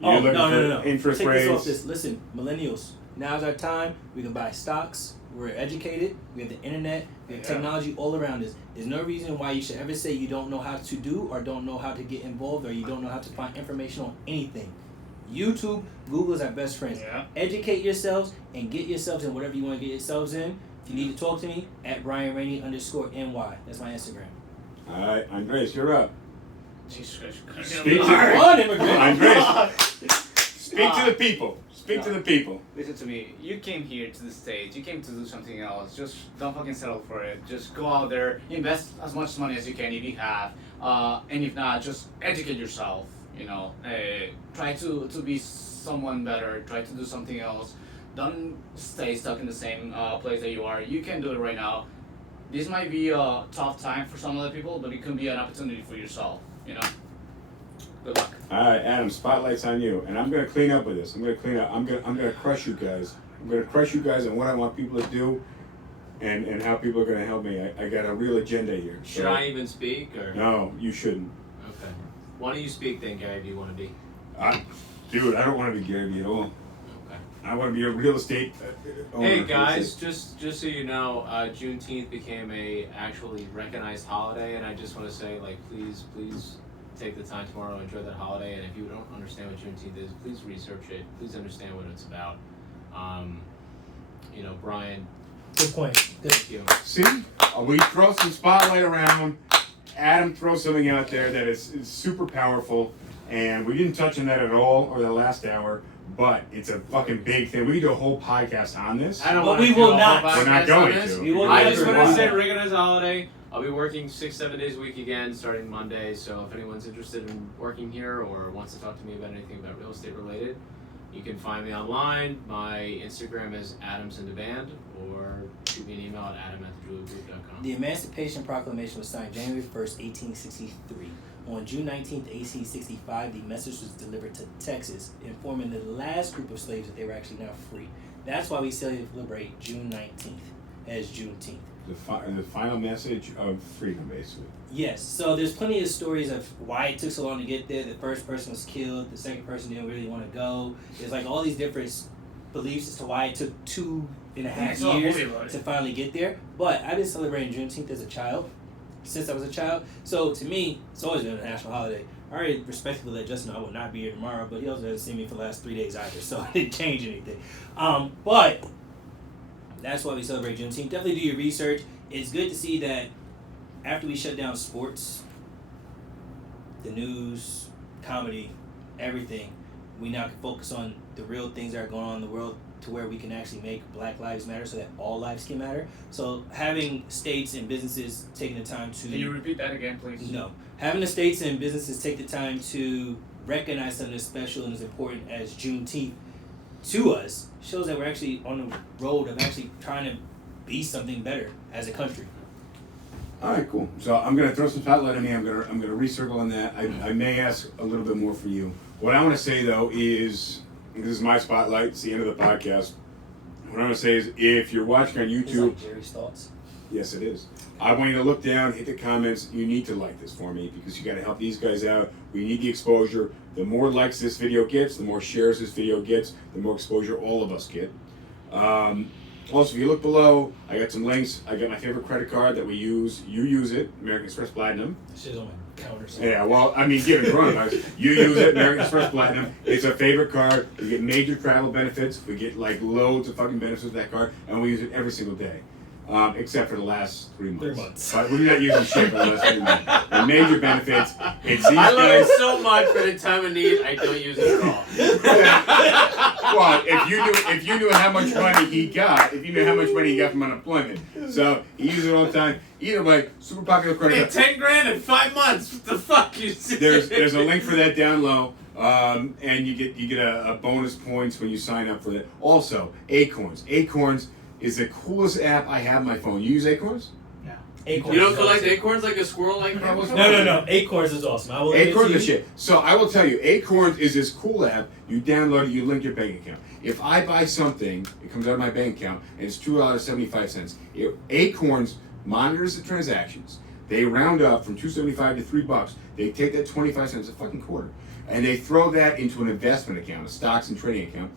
Oh, You're looking no. for interest Take this off rates. this. Listen, millennials, now's our time. We can buy stocks. We're educated. We have the internet. We have technology all around us. There's no reason why you should ever say you don't know how to do or don't know how to get involved or you don't know how to find information on anything. YouTube, Google is our best friends. Yeah. Educate yourselves and get yourselves in whatever you want to get yourselves in. If you need to talk to me, at BrianRainey_NY. That's my Instagram. All right, Andres, you're up. Jesus Christ. Speak to On, immigrant. Andres. Speak to the people. Speak to the people. Listen to me. You came here to the States. You came to do something else. Just don't fucking settle for it. Just go out there, invest as much money as you can if you have, and if not, just educate yourself. You know, try to be someone better. Try to do something else. Don't stay stuck in the same place that you are. You can do it right now. This might be a tough time for some other people, but it can be an opportunity for yourself. You know. Good luck. All right, Adam, spotlight's on you, and I'm gonna clean up with this. I'm gonna crush you guys. I'm gonna crush you guys on what I want people to do, and how people are gonna help me. I got a real agenda here. Should I even speak or? No, you shouldn't. Okay. Why don't you speak then, Gary? Do you want to be? Dude, I don't want to be Gary Vee at all. Okay. I want to be a real estate owner. Hey guys, just so you know, Juneteenth became a actually recognized holiday, and I just want to say, like, please take the time tomorrow to enjoy that holiday. And if you don't understand what Juneteenth is, please research it. Please understand what it's about. Brian. Good point. Good. Thank you. See, we throw some spotlight around. Adam throws something out there that is super powerful, and we didn't touch on that at all over the last hour. But it's a fucking big thing. We could do a whole podcast on this. I don't But wanna we do will a whole not. podcast We're not going on this. to. We will I never just want do to say that. recognized holiday. I'll be working 6-7 days a week again starting Monday. So if anyone's interested in working here or wants to talk to me about anything about real estate related, you can find me online. My Instagram is AdamsInTheBand, or shoot me an email at adam@thejuliagroup.com. The Emancipation Proclamation was signed January 1st, 1863. On June 19th, 1865, the message was delivered to Texas, informing the last group of slaves that they were actually now free. That's why we celebrate June 19th as Juneteenth. The final message of freedom, basically. Yes, so there's plenty of stories of why it took so long to get there. The first person was killed, the second person didn't really want to go. There's like all these different beliefs as to why it took 2.5 years to finally get there. But I've been celebrating Juneteenth as a child, since I was a child. So to me, it's always been a national holiday. I already respectfully let Justin know I will not be here tomorrow, but he also hasn't seen me for the last 3 days either, so it didn't change anything. But that's why we celebrate Juneteenth. Definitely do your research. It's good to see that after we shut down sports, the news, comedy, everything, we now can focus on the real things that are going on in the world to where we can actually make Black Lives Matter so that all lives can matter. So having states and businesses taking the time to... Can you repeat that again, please? No. Having the states and businesses take the time to recognize something as special and as important as Juneteenth to us shows that we're actually on the road of actually trying to be something better as a country. All right, cool. So I'm gonna throw some spotlight on me. I'm gonna recircle on that. I may ask a little bit more for you. What I want to say though is, this is my spotlight. It's the end of the podcast. What I want to say is, if you're watching on It's YouTube, like Jerry's thoughts. yes, it is. I want you to look down, hit the comments. You need to like this for me because you got to help these guys out. We need the exposure. The more likes this video gets, the more shares this video gets, the more exposure all of us get. Also, if you look below, I got some links. I got my favorite credit card that we use. You use it, American Express Platinum. Shit's on my counter. So. Yeah, well, I mean, given coronavirus, you use it, American Express Platinum. It's a favorite card. We get major travel benefits. We get like loads of fucking benefits with that card, and we use it every single day. Except for the last 3 months. 3 months. But we're not using shit for the last 3 months. The major benefits, it's these I love it guys. so much, but in time of need, I don't use it at all. Well, if you knew how much money he got, from unemployment, so he uses it all the time. Either way, super popular credit Hey, card. 10 grand in 5 months. What the fuck you see? There's a link for that down low, and you get a bonus points when you sign up for that. Also, Acorns. Acorns is the coolest app I have on my phone. You use Acorns? Acorns You don't is collect awesome. acorns like a squirrel like Robocop? No. Acorns is awesome. I will Acorns is shit. So I will tell you, Acorns is this cool app. You download it, you link your bank account. If I buy something, it comes out of my bank account, and it's $2.75. Acorns monitors the transactions. They round up from $2.75 to $3. They take that 25 cents, a fucking quarter, and they throw that into an investment account, a stocks and trading account,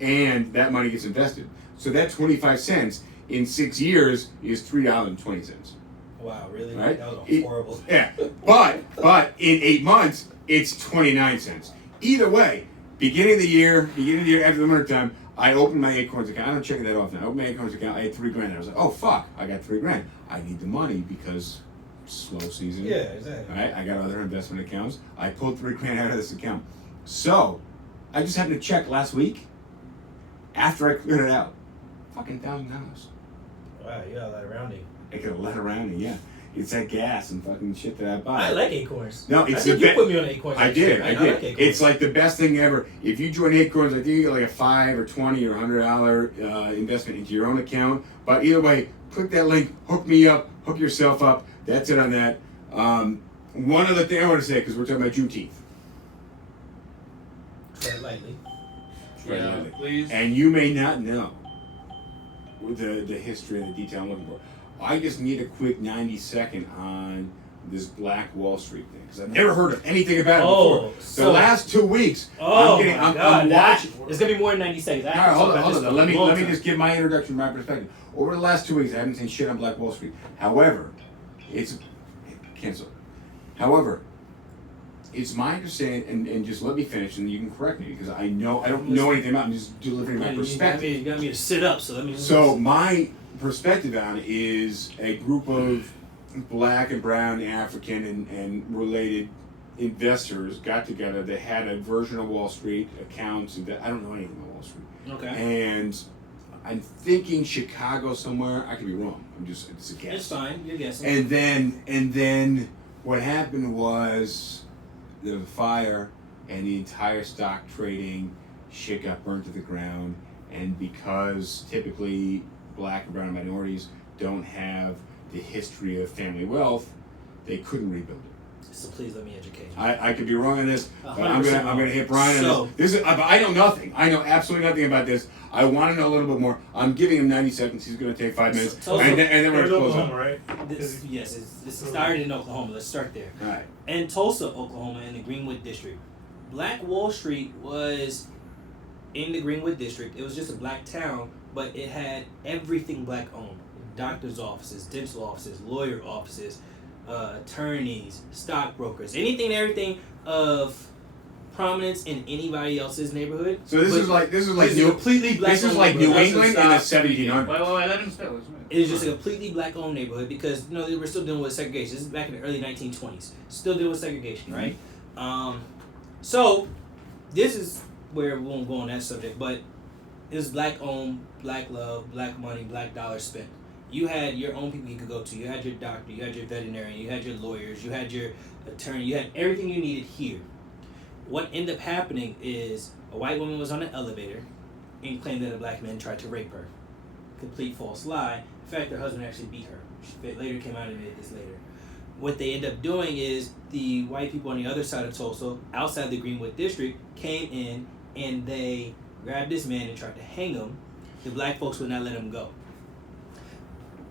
and that money gets invested. So that 25 cents in 6 years is $3.20. Wow, really? Right? That was It- horrible. Yeah, but in 8 months, it's 29 cents. Either way, beginning of the year after the winter time, I opened my Acorns account. I don't check that often. I opened my Acorns account. I had $3,000. I was like, oh fuck, I got $3,000. I need the money because slow season. Yeah, exactly. Right? I got other investment accounts. I pulled $3,000 out of this account. So, I just happened to check last week after I cleared it out. Fucking $1,000. Wow, you got a lot of rounding. I got a lot around it, yeah. It's that gas and fucking shit that I buy. I like Acorns. No, I it's think the you be- put me on Acorns. I did. like Acorns. It's like the best thing ever. If you join Acorns, I think you get like a $5 or $20 or $100 investment into your own account. But either way, click that link, hook me up, hook yourself up. That's it on that. One other thing I want to say, because we're talking about Juneteenth. Tread lightly. Yeah, please. And you may not know the history and the detail I'm looking for. I just need a quick 90-second on this Black Wall Street thing because I've never heard of anything about it before. So the last 2 weeks, Oh I'm my God! I'm watching. It's gonna be more than 90 seconds. All right, hold on. Let me just give my introduction from my perspective. Over the last 2 weeks, I haven't seen shit on Black Wall Street. However, it's cancel. However, it's my understanding, and just let me finish, and you can correct me because I don't know anything about it. I'm just delivering my perspective. You got me to sit up, so let me. So my perspective on it is a group of Black and brown, African, and related investors got together. They had a version of Wall Street accounts, and I don't know anything about Wall Street. Okay. And I'm thinking Chicago somewhere. I could be wrong. It's a guess. It's fine. You're guessing. And then what happened was the fire and the entire stock trading shit got burned to the ground. And because typically Black and brown minorities don't have the history of family wealth, they couldn't rebuild it. So please let me educate you. I could be wrong on this, but I'm 100% gonna hit Brian on this. This is, I know nothing. I know absolutely nothing about this. I want to know a little bit more. I'm giving him 90 seconds. He's gonna take 5 minutes, and then we're gonna close Oklahoma, up. right? Yes, it started in Oklahoma. Let's start there. All right. In Tulsa, Oklahoma, in the Greenwood District, Black Wall Street was in the Greenwood District. It was just a black town, but it had everything black owned. Doctors' offices, dental offices, lawyer offices, attorneys, stockbrokers, anything and everything of prominence in anybody else's neighborhood. So this is like completely black. This is like New England in the 1700s. Wait, let him spill. It was just a completely black owned neighborhood because they were still dealing with segregation. This is back in the early 1920s. Still dealing with segregation, right? So this is where we won't go on that subject, but it was black owned, black love, black money, black dollars spent. You had your own people you could go to. You had your doctor, you had your veterinarian, you had your lawyers, you had your attorney, you had everything you needed here. What ended up happening is a white woman was on an elevator and claimed that a black man tried to rape her. Complete false lie. In fact, her husband actually beat her. She later came out and admitted this later. What they end up doing is the white people on the other side of Tulsa, outside the Greenwood District, came in and they grabbed this man and tried to hang him. The black folks would not let him go.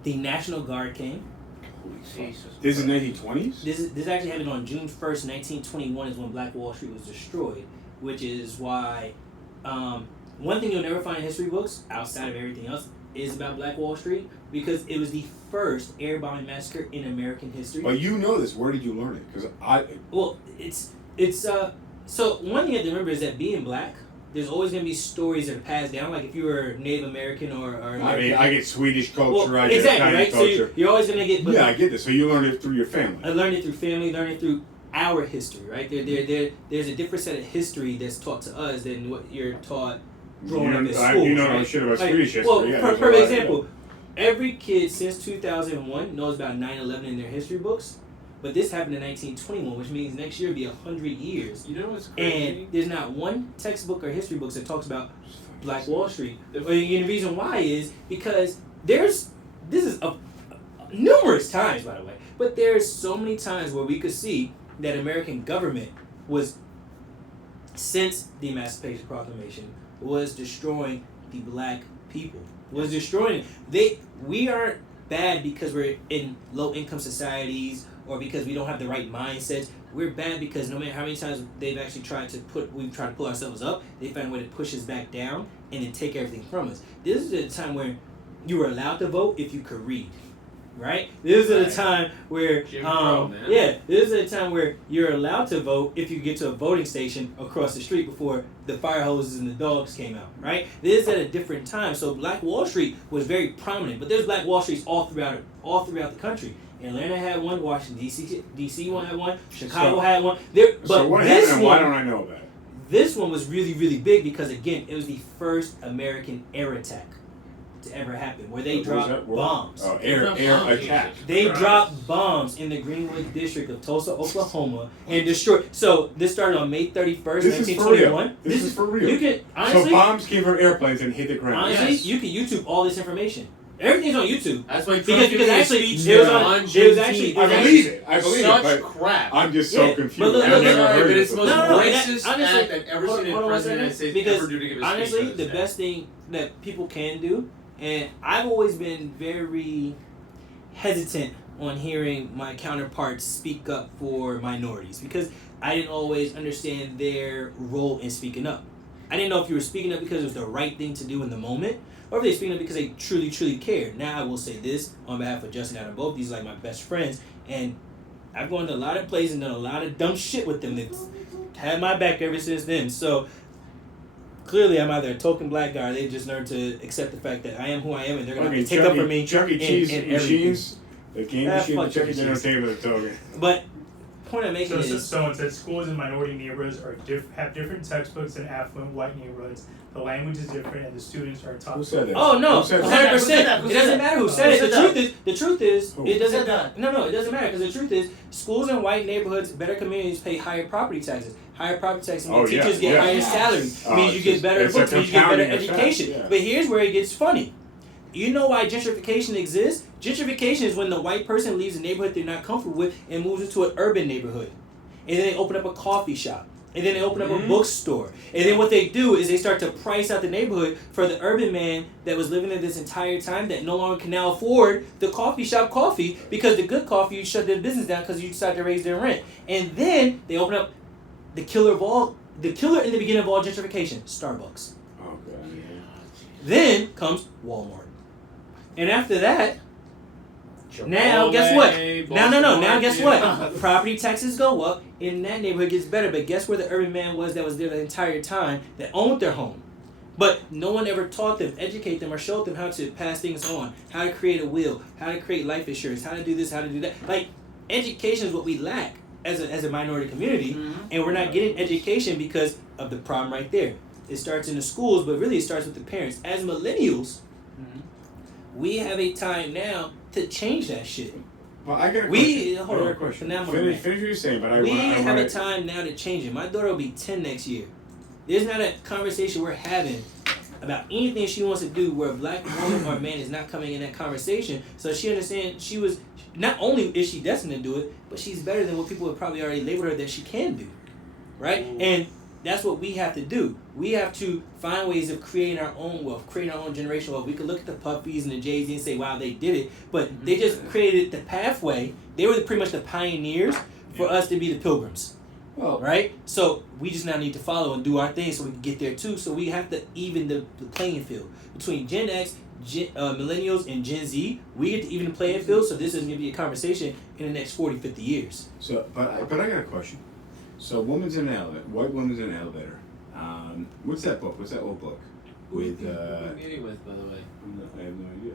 The National Guard came. This is 1920s? This actually happened on June 1st, 1921 is when Black Wall Street was destroyed, which is why one thing you'll never find in history books, outside of everything else, is about Black Wall Street, because it was the first air bombing massacre in American history. Well, you know this. Where did you learn it? Because so one thing you have to remember is that being black, there's always going to be stories that are passed down. Like if you were Native American or American. I mean, I get Swedish culture, I get exactly, Italian right? culture. So you're always going to get... Yeah, I get this. So you learned it through your family. I learned it through family, learned it through our history, right? There's a different set of history that's taught to us than what you're taught growing up in school. You know right? no shit about Swedish history. Well, Yeah, for example, every kid since 2001 knows about 9/11 in their history books. But this happened in 1921, which means next year will be 100 years. You know what's crazy? And there's not one textbook or history books that talks about Black Wall Street. And the reason why is because this is numerous times, by the way, but there's so many times where we could see that American government was, since the Emancipation Proclamation, was destroying the black people. Was destroying it. We aren't bad because we're in low-income societies or because we don't have the right mindsets. We're bad because no matter how many times we've tried to pull ourselves up, they find a way to push us back down and then take everything from us. This is a time where you were allowed to vote if you could read, right? This is a time where this is a time where you're allowed to vote if you get to a voting station across the street before the fire hoses and the dogs came out, right? This is at a different time. So Black Wall Street was very prominent, but there's Black Wall Streets all throughout the country. Atlanta had one, Washington DC one had one, Chicago had one. So what happened and why don't I know about it? This one was really, really big because, again, it was the first American air attack to ever happen, where they dropped bombs. Oh, air attack. They dropped bombs in the Greenwood District of Tulsa, Oklahoma, and destroyed. So this started on May 31st, 1921. This is for real. You can honestly. So bombs came from airplanes and hit the ground. Honestly, you can YouTube all this information. Everything's on YouTube. That's why Because Trump actually, speech it was there on- on it was actually- Juneteenth. I believe it. I believe it, Such but crap. I'm just Yeah, so but confused. look, I've look, never look, heard but of it's it the most before. No, racist honestly, act I've ever hold- seen in hold on one President of the United second, States because ever do to give a speech. honestly, like the that. best thing that people can do, and I've always been very hesitant on hearing my counterparts speak up for minorities because I didn't always understand their role in speaking up. I didn't know if you were speaking up because it was the right thing to do in the moment, or if they're speaking up because they truly, truly cared. Now, I will say this on behalf of Justin and Adam, both these are like my best friends, and I've gone to a lot of places and done a lot of dumb shit with them that's had my back ever since then. So clearly, I'm either a token black guy or they just learned to accept the fact that I am who I am and they're going to have to take up for me. Chuck E. Cheese in everything. machines, the game machine, fuck the Chuck E. Chuck E. Dinner Cheese. table, the token. But point I'm making So is someone said schools in minority neighborhoods have different textbooks than affluent white neighborhoods. The language is different, and the students are taught. Who said that? oh no, Who said 100%. that? Who said that? Who It said doesn't that? matter who said Who it. said The truth is, Who? it doesn't. said that? No, it doesn't matter because the truth is, schools in white neighborhoods, better communities pay higher property taxes. Higher property taxes means Oh, yeah, teachers get yeah. higher salaries. Oh, Means you it's get just- better it's a books. Means you get better compounding effect, education. yeah. But here's where it gets funny. You know why gentrification exists? Gentrification is when the white person leaves a neighborhood they're not comfortable with and moves into an urban neighborhood, and then they open up a coffee shop. And then they open up a bookstore. And then what they do is they start to price out the neighborhood for the urban man that was living there this entire time that no longer can now afford the coffee shop coffee because the good coffee, you shut their business down because you decided to raise their rent. And then they open up the killer in the beginning of all gentrification, Starbucks. Oh, God, yeah. Then comes Walmart. And after that, now guess what? Now guess what? Property taxes go up, and that neighborhood gets better. But guess where the urban man was that was there the entire time that owned their home? But no one ever taught them, educate them, or showed them how to pass things on, how to create a will, how to create life insurance, how to do this, how to do that. Like, education is what we lack as a minority community, and we're not getting education because of the problem right there. It starts in the schools, but really it starts with the parents. As millennials, we have a time now to change that shit. Well, I got a We- question. hold I got on. a question. Now I'm gonna Finish rant. what you're saying, but I We want have a time now to change it. My daughter will be 10 next year. There's not a conversation we're having about anything she wants to do where a black woman or man is not coming in that conversation. So she understands not only is she destined to do it, but she's better than what people would probably already labeled her that she can do. Right? And that's what we have to do. We have to find ways of creating our own wealth, creating our own generational wealth. We could look at the Puppies and the Jay-Z and say, wow, they did it. But they just created the pathway. They were pretty much the pioneers for us to be the pilgrims. Well, Right? So we just now need to follow and do our thing so we can get there too. So we have to even the playing field. Between Gen X, millennials, and Gen Z, we get to even the playing field. So this is going to be a conversation in the next 40, 50 years. so, but I got a question. So, woman's in an elevator, white woman's in an elevator. What's that book? What's that old book? With, Who are you meeting with, by the way? I have no idea.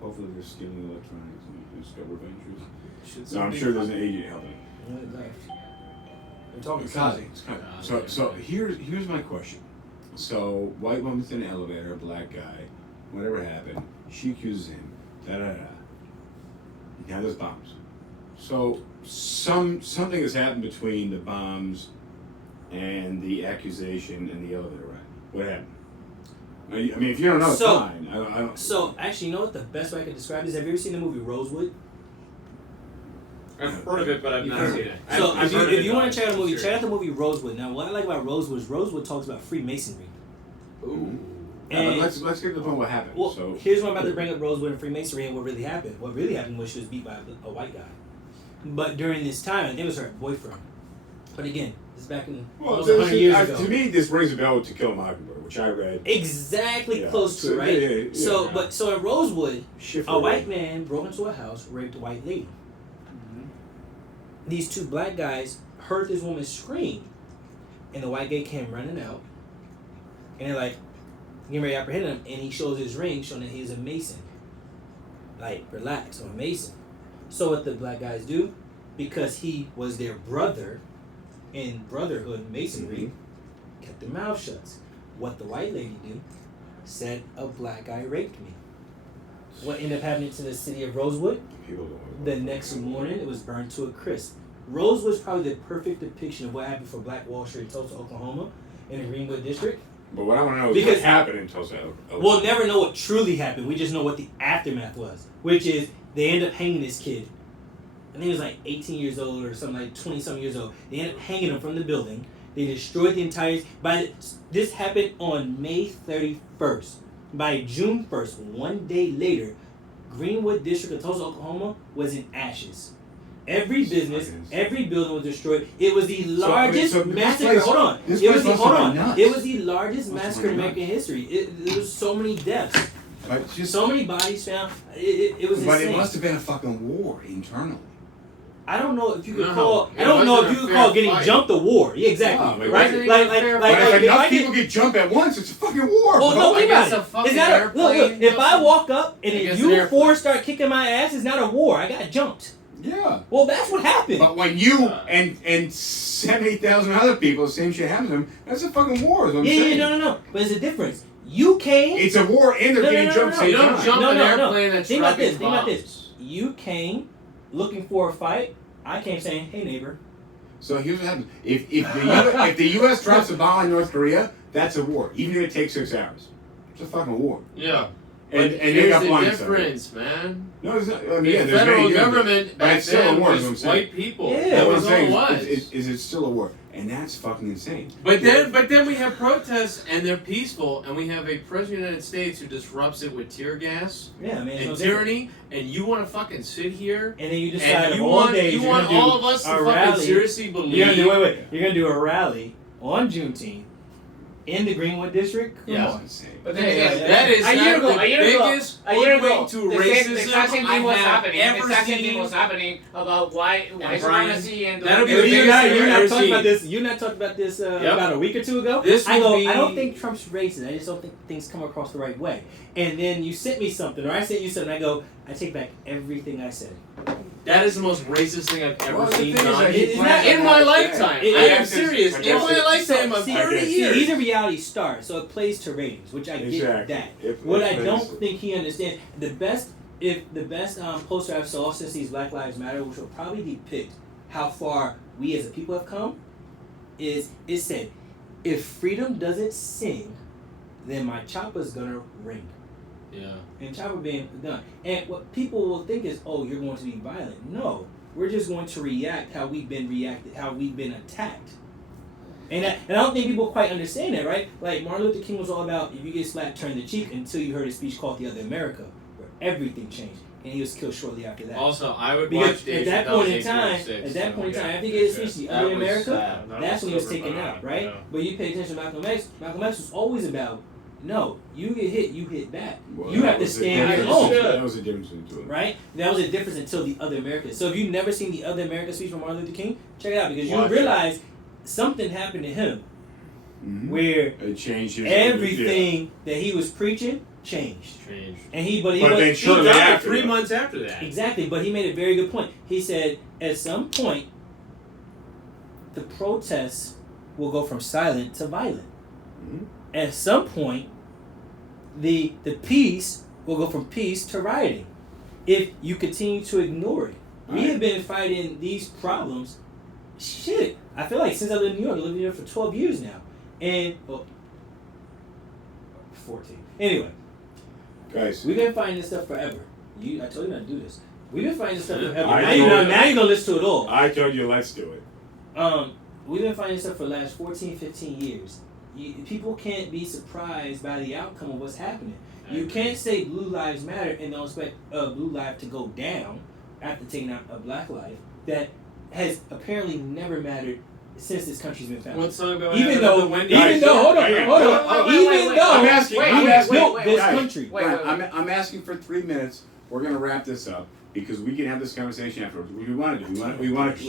Hopefully they're stealing electronics and discover ventures. Should No, I'm somebody- sure there's an agent helping. We're talking It's kind of. So here's my question. So white woman's in an elevator, black guy, whatever happened, she accuses him. Da da da. Now there's bombs. So something has happened between the bombs and the accusation and the elevator ride. What happened? I mean, if you don't know, it's So- fine. I don't. So actually, you know what the best way I could describe this? Have you ever seen the movie Rosewood? I've heard of it, but I've You've not heard seen it. So I've if heard of you it, want though. to check out the movie, Sure. check out the movie Rosewood. Now, what I like about Rosewood is Rosewood talks about Freemasonry. Ooh. Yeah, And- but let's get to the point. What happened? Well, so here's what I'm about to bring up: Rosewood and Freemasonry, and what really happened. What really happened was she was beat by a white guy. But during this time, I think it was her boyfriend. But again, this is back in almost 100 years ago. To me, this rings a bell to Kill a Mockingbird, which I read. Exactly Yeah. close to So, it, right? yeah. So in Rosewood, Schiffer a white man broke into a house, raped a white lady. These two black guys heard this woman scream, and the white guy came running out, and they're like, getting ready to apprehend him, and he shows his ring, showing that he's a Mason. Like, relax, I'm a Mason. So what the black guys do, because he was their brother in brotherhood Masonry, kept their mouth shut. What the white lady do, said a black guy raped me. What ended up happening to the city of Rosewood? People don't The next morning, it was burned to a crisp. Rosewood's probably the perfect depiction of what happened for Black Wall Street, Tulsa, Oklahoma, in the Greenwood district. But what I want to know is Because- what happened in Tulsa. We'll never know what truly happened. We just know what the aftermath was, which is they end up hanging this kid. I think he was like 18 years old or something, like 20-something years old. They end up hanging him from the building. They destroyed the entire. This happened on May 31st. By June 1st, one day later, Greenwood District of Tulsa, Oklahoma, was in ashes. Every business, every building was destroyed. It was the largest massacre. Hold on. It was the largest massacre in American history. There was so many deaths. But just, So many bodies found. It was but insane. it must have been a fucking war internally. I don't know if you could No, call. it I don't know wasn't if you a could fair call getting fight. jumped a war. Yeah, exactly. No, it right? wasn't Like, even a fair But fight. if if enough I people get, get jumped at once, it's a fucking war. well, bro. no, think about Against a it. fucking It's not a look. airplane, If I Justin. walk up and if Against an you airplane. four start kicking my ass, it's not a war. I got jumped. Yeah. Well, that's what happened. But when you and 70,000 other people, the same shit happens to them, that's a fucking war, is what I'm Yeah, saying. no. But there's a difference. You came. It's a war and they're No, getting no, jumped no, same You don't time. jump No, an no, no. airplane that's Think about dropping this. Think about bombs. this. You came looking for a fight. I came saying, "Hey, neighbor." So here's what happens. If the U.S. drops a bomb on North Korea, that's a war. Even if it takes 6 hours. It's a fucking war. Yeah. And But they here's got the blindsided. difference, man. No, it's not. I mean, The yeah, there's federal many different- government but back it's still a then war, is what I'm was saying. white people. Yeah. That What was I'm all saying it was. is it's still a war. And that's fucking insane. But then we have protests and they're peaceful, and we have a president of the United States who disrupts it with tear gas Yeah, man. and it's no different. tyranny, and you want to fucking sit here And then you decide and of you all want days you you're want gonna do all of us to a fucking rally. seriously You're believe. gonna do wait. You're gonna do a rally on Juneteenth in the Greenwood District. Come Yeah. That's on. insane. But then Hey, again, that is a year ago, the a year ago, biggest a year ago, hoodwink to the racism exact same I thing was have happening. The ever exact same thing seen. was happening about white Brian, supremacy and that'll be You're the biggest not, thing you're I've not ever talking seen. about this. You're not talking about this about a week or two ago. This I would go. be- I don't think Trump's racist. I just don't think things come across the right way. And then you sent me something, or I sent you something. I go. I take back everything I said. That is the most racist thing I've ever Well, the seen thing is done that he It's not- plans in on my that. lifetime. It- I am it's- serious. In my lifetime of See, 30 see, years. he's a reality star, so it plays to ratings, which I get Exactly. that. It What I plays- don't think he understands, the best poster I've saw since these Black Lives Matter, which will probably depict how far we as a people have come, is it said, if freedom doesn't sing, then my chopper's gonna ring. Yeah. And chopper being done. And what people will think is, oh, you're going to be violent. No, we're just going to react how we've been attacked. And I don't think people quite understand that, right? Like Martin Luther King was all about if you get slapped, turn the cheek until you heard a speech called The Other America, where everything changed, and he was killed shortly after that. Also, I would Because watch Dave at that Chappelle's point in time, 846, so, after he gave his speech, The that Other was America, sad. that's when he was taken out, right? But you pay attention to Malcolm X. Malcolm X was always about, no, you get hit, you hit back. Well, You that have to was the stand difference. alone. That was the difference between it. Right? That was the difference until The Other America. So if you've never seen The Other America speech from Martin Luther King, check it out because you'll Watch it. realize something happened to him Mm-hmm. where It changed his everything that he was preaching changed. Changed. And he But was then He shortly died after 3 that. months after that. exactly, but he made a very good point. He said at some point the protests will go from silent to violent. Mhm. At some point the peace will go from peace to rioting if you continue to ignore it. We Right. have been fighting these problems. Shit, I feel like since I lived in New York, I lived here for 12 years now, and 14. Anyway, Guys, we've been fighting this stuff forever. I told you not to do this. We've been fighting this stuff forever. I Now you're told gonna you. listen to it all. I told you let's do it. We've been fighting this stuff for the last 14, 15 years. People can't be surprised by the outcome of what's happening. You can't say Blue Lives Matter and don't expect a blue life to go down after taking out a black life that has apparently never mattered since this country's been founded. What song about Even though, hold on, Wait, even wait, though I'm asking- we I'm asking- built wait, this guys, country. wait, I'm asking for 3 minutes. We're gonna wrap this up because we can have this conversation afterwards. We want to do. We want to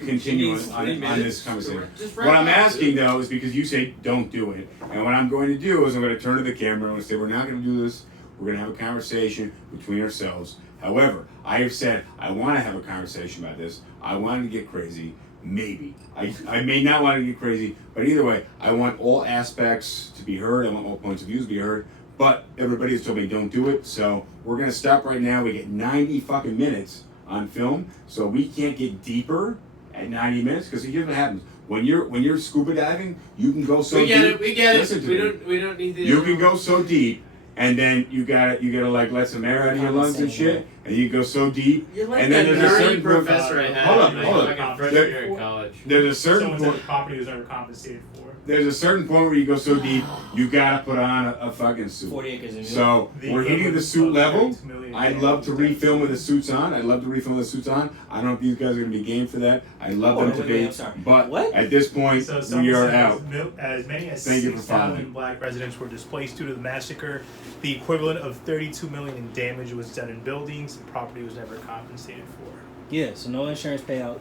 continue on this conversation. What I'm asking though is because you say don't do it, and what I'm going to do is I'm going to turn to the camera and say we're not going to do this. We're going to have a conversation between ourselves. However, I have said I want to have a conversation about this. I want to get crazy. Maybe I may not want to get crazy, but either way, I want all aspects to be heard. I want all points of views to be heard. But everybody has told me don't do it, so we're gonna stop right now. We get 90 fucking minutes on film, so we can't get deeper at 90 minutes because here's what happens: when you're scuba diving, you can go so we get deep. it. We get it. Listen to me. We don't need the. You can go so deep, and then you gotta like let some air out of your lungs and shit, and you go so deep. You're like and then that there's a nerdy certain professor I had. Hold on, like, hold on. like a freshman year in college. There's a certain Someone said point. the property was never compensated for. There's a certain point where you go so deep, you gotta put on a fucking suit. 40 acres and So The we're hitting the suit level. 32 million I'd love to refilm with the suits on. I'd love to refilm with the suits on. I don't know if these guys are gonna be game for that. I'd love them to wait, be. I'm sorry. But What? at this point, So we someone are said out. as many as Thank you for 6,000 following. black residents were displaced due to the massacre. The equivalent of 32 million in damage was done in buildings. The property was never compensated for. Yeah, so no insurance payouts.